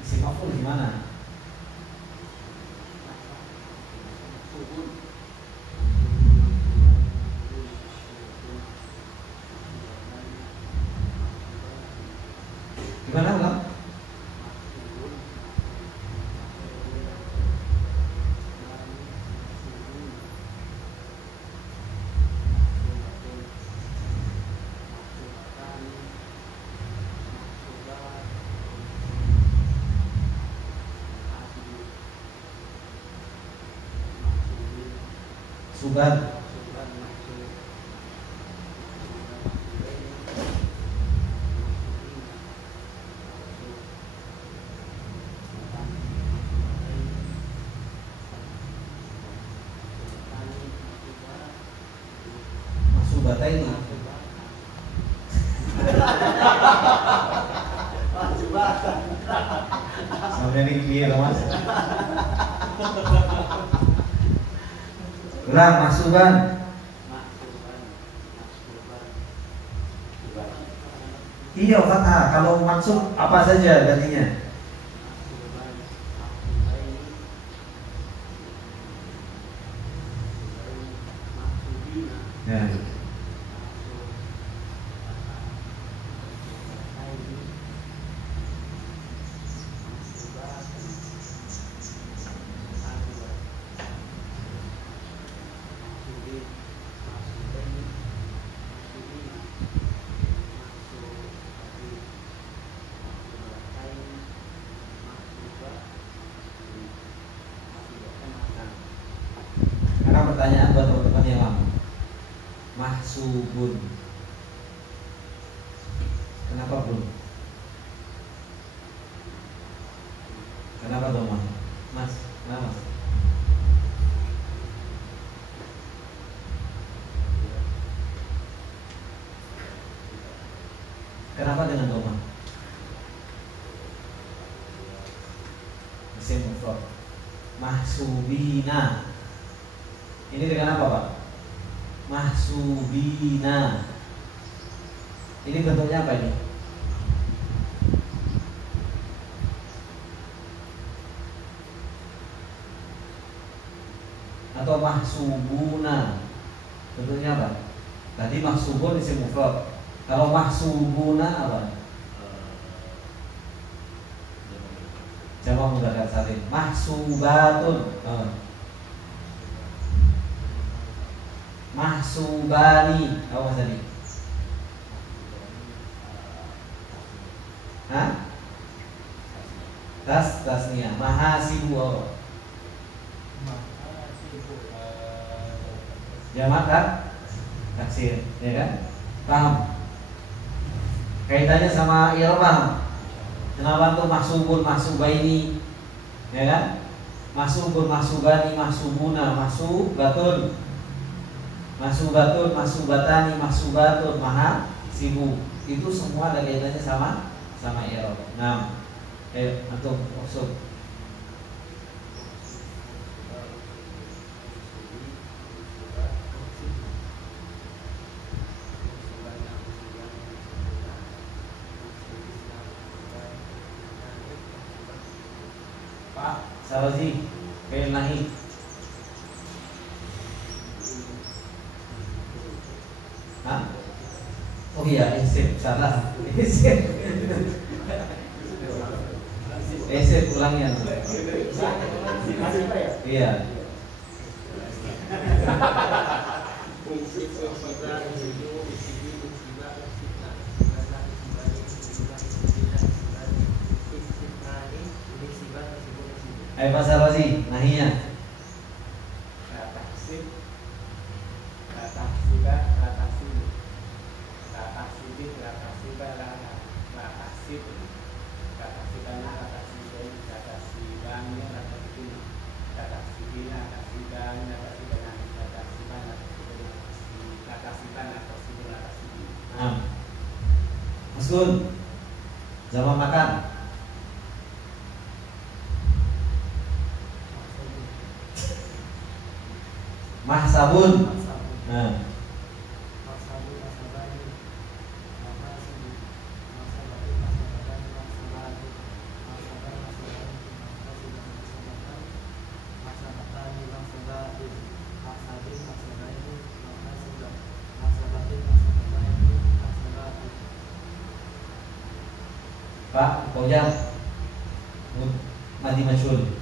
Isi maf'ul gimana? Gimana ulang? Suban. Masubataini. Sampai ini clear Mas. Kurang masuban. Iya fathah. Kalau maksud apa saja gantinya? Ya. Pertanyaan buat teman-teman yang lama. Mahsubun. Kenapa belum? Kenapa dong Mas? Kenapa? Kenapa dengan doma? Isim mufrad. Mahsubina. Ini dengan apa Pak? Mahsubina. Ini bentuknya apa ini? Atau mahsubuna. Bentuknya apa? Tadi mahsubun isim mufrad. Kalau mahsubuna apa? Jamak mudzakkar salim. Mahsubatun. Mahsubani. Apa tadi? Hah? Tasniyah. Mahasibu apa? Jamak kan? Taksir, ya kan? Paham? Kaitannya sama i'rab paham? Kenapa tuh mahsubun, mahsubaini? Ya kan? Mahsubun, mahsubani, mahsubuna, mahsubatun. Mahsubatun, mahsubatani, mahsubatun, mahasibu. Itu semua ada kaitannya sama i'rab. Nah, antum maksud Pak Sarozi, kayak nahi. Hah? Oh iya, isim, salah. Isim ulangnya. Iya. Ayo Pak Sarozi, nahinya. Mas Gun, zaman makan. Mahsabun. Nah. Pak, Pojam Madi Majhul.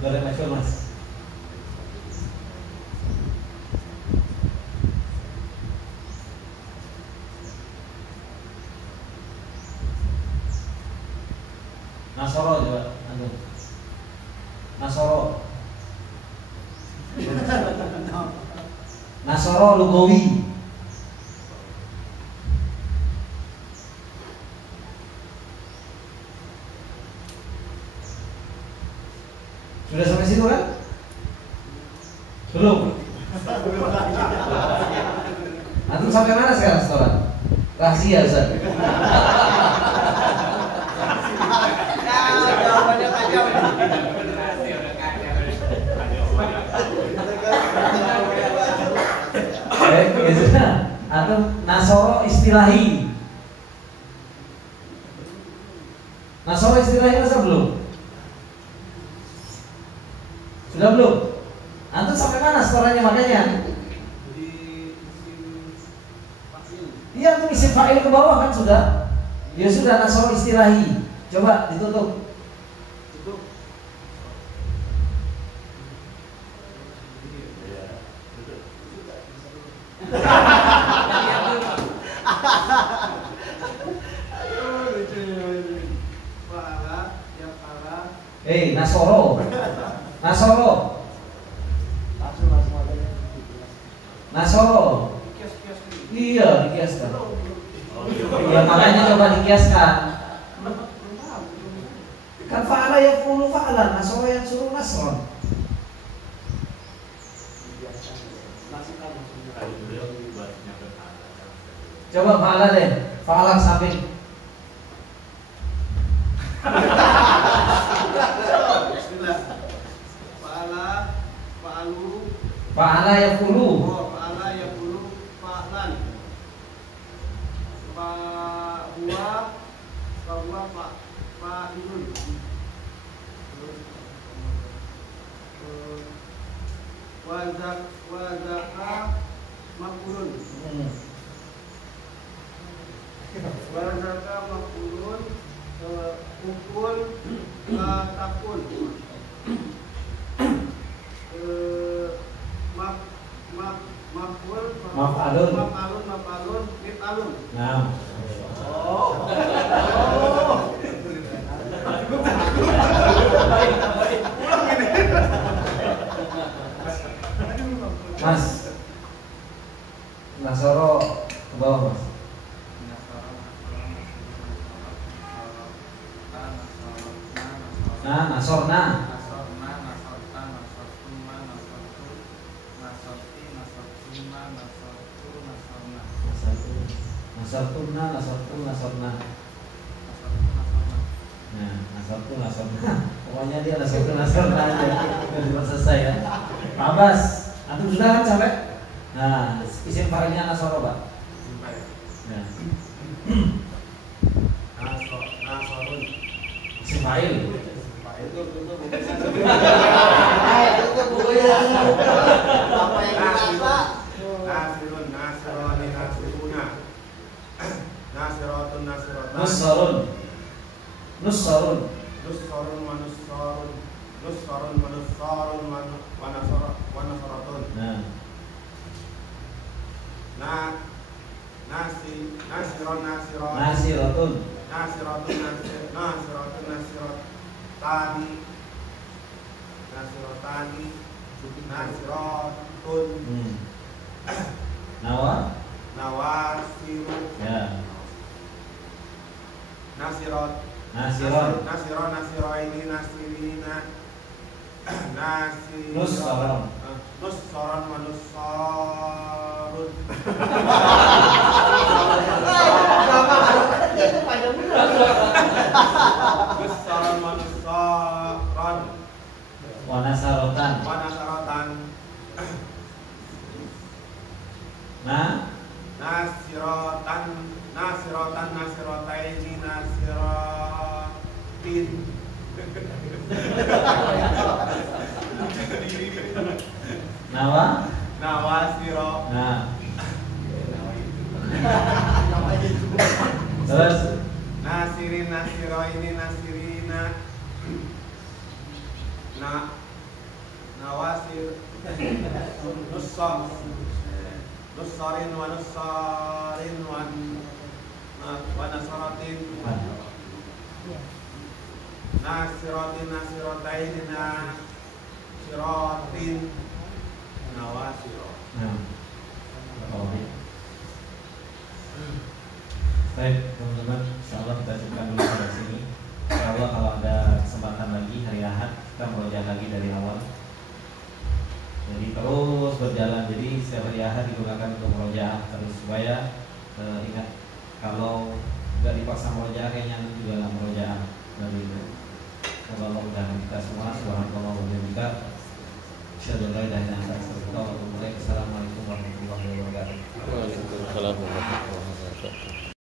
Mudhari' majhul Mas. Nasoro coba antum. Nasoro. Nasoro lugawi. Sudah sampai situ kan? Belum. Antum sampai mana sekarang setoran? Rahasia Ustaz. Jawabannya tajam. Ya sudah. Atau Nasoro istilahi. Nasoro istilahi masa belum? Sudah belum? Antum sampai mana skoranya makanya? Iya, antum isim fa'il ke bawah kan sudah? Ya sudah, Nasoro istilahi. Coba ditutup. Nasoro. Nasoro. Nasoro. Iya, dikiaskan. Ya makanya coba dikiaskan. Kan fa'ala yaqulu fa'alan, nasoro yang suruh nasron. Coba fa'ala deh. Fa'ala samping. Fa'ala yaqulu. Fa'ala yaqulu fa'lan. Huwa fa'ilun. Wa zaka maqulun. Wa zaka maqulun. Ukul takun. Maf'alun mif'alun. Nah. Mas Nasoro ke bawah Mas. Nah, Nasorna. Nasorna. Nah, nasorna. Pokoknya dia nasorna aja. Udah selesai ya. Pak Abbas, antum sudah kan sampai? Nah, isim fa'ilnya nasoro, Pak. Nah. Nasorun. Isim fa'il. Nussorun wa nasaratun. Nasiratun. Nawasiru. Ya. Nasiroini, nasirina, Nussaron wa nussarun. Nussaron wa nussaron. Wa nasarotan. Nasirotaini, nasiratin. Nawasiro. Nah. Terus nasirin, nasiroini, nasirina. Nawasir. Nussarin wa nussarin wa nasaratin. Nasiratin, nasiratain, nasiratin, nawasiro. Baik teman-teman, insyaallah kita cukupkan dulu sampai sini. Insyaallah kalau ada kesempatan lagi hari Ahad kita berusaha lagi dari awal. Jadi terus berjalan. Jadi setiap hari Ahad digunakan untuk murojaah terus supaya ingat Kalau nggak dipaksa merojaan kayaknya nanti juga nggak merojaan dari itu. Semoga Allah mudahkan kita semua. Subhanallah wa bihamdika. Asyhadu an la ilaha illa anta astaghfiruka wa atubu ilaik. Assalamualaikum warahmatullahi wabarakatuh. Waalaikumsalam warahmatullahi wabarakatuh.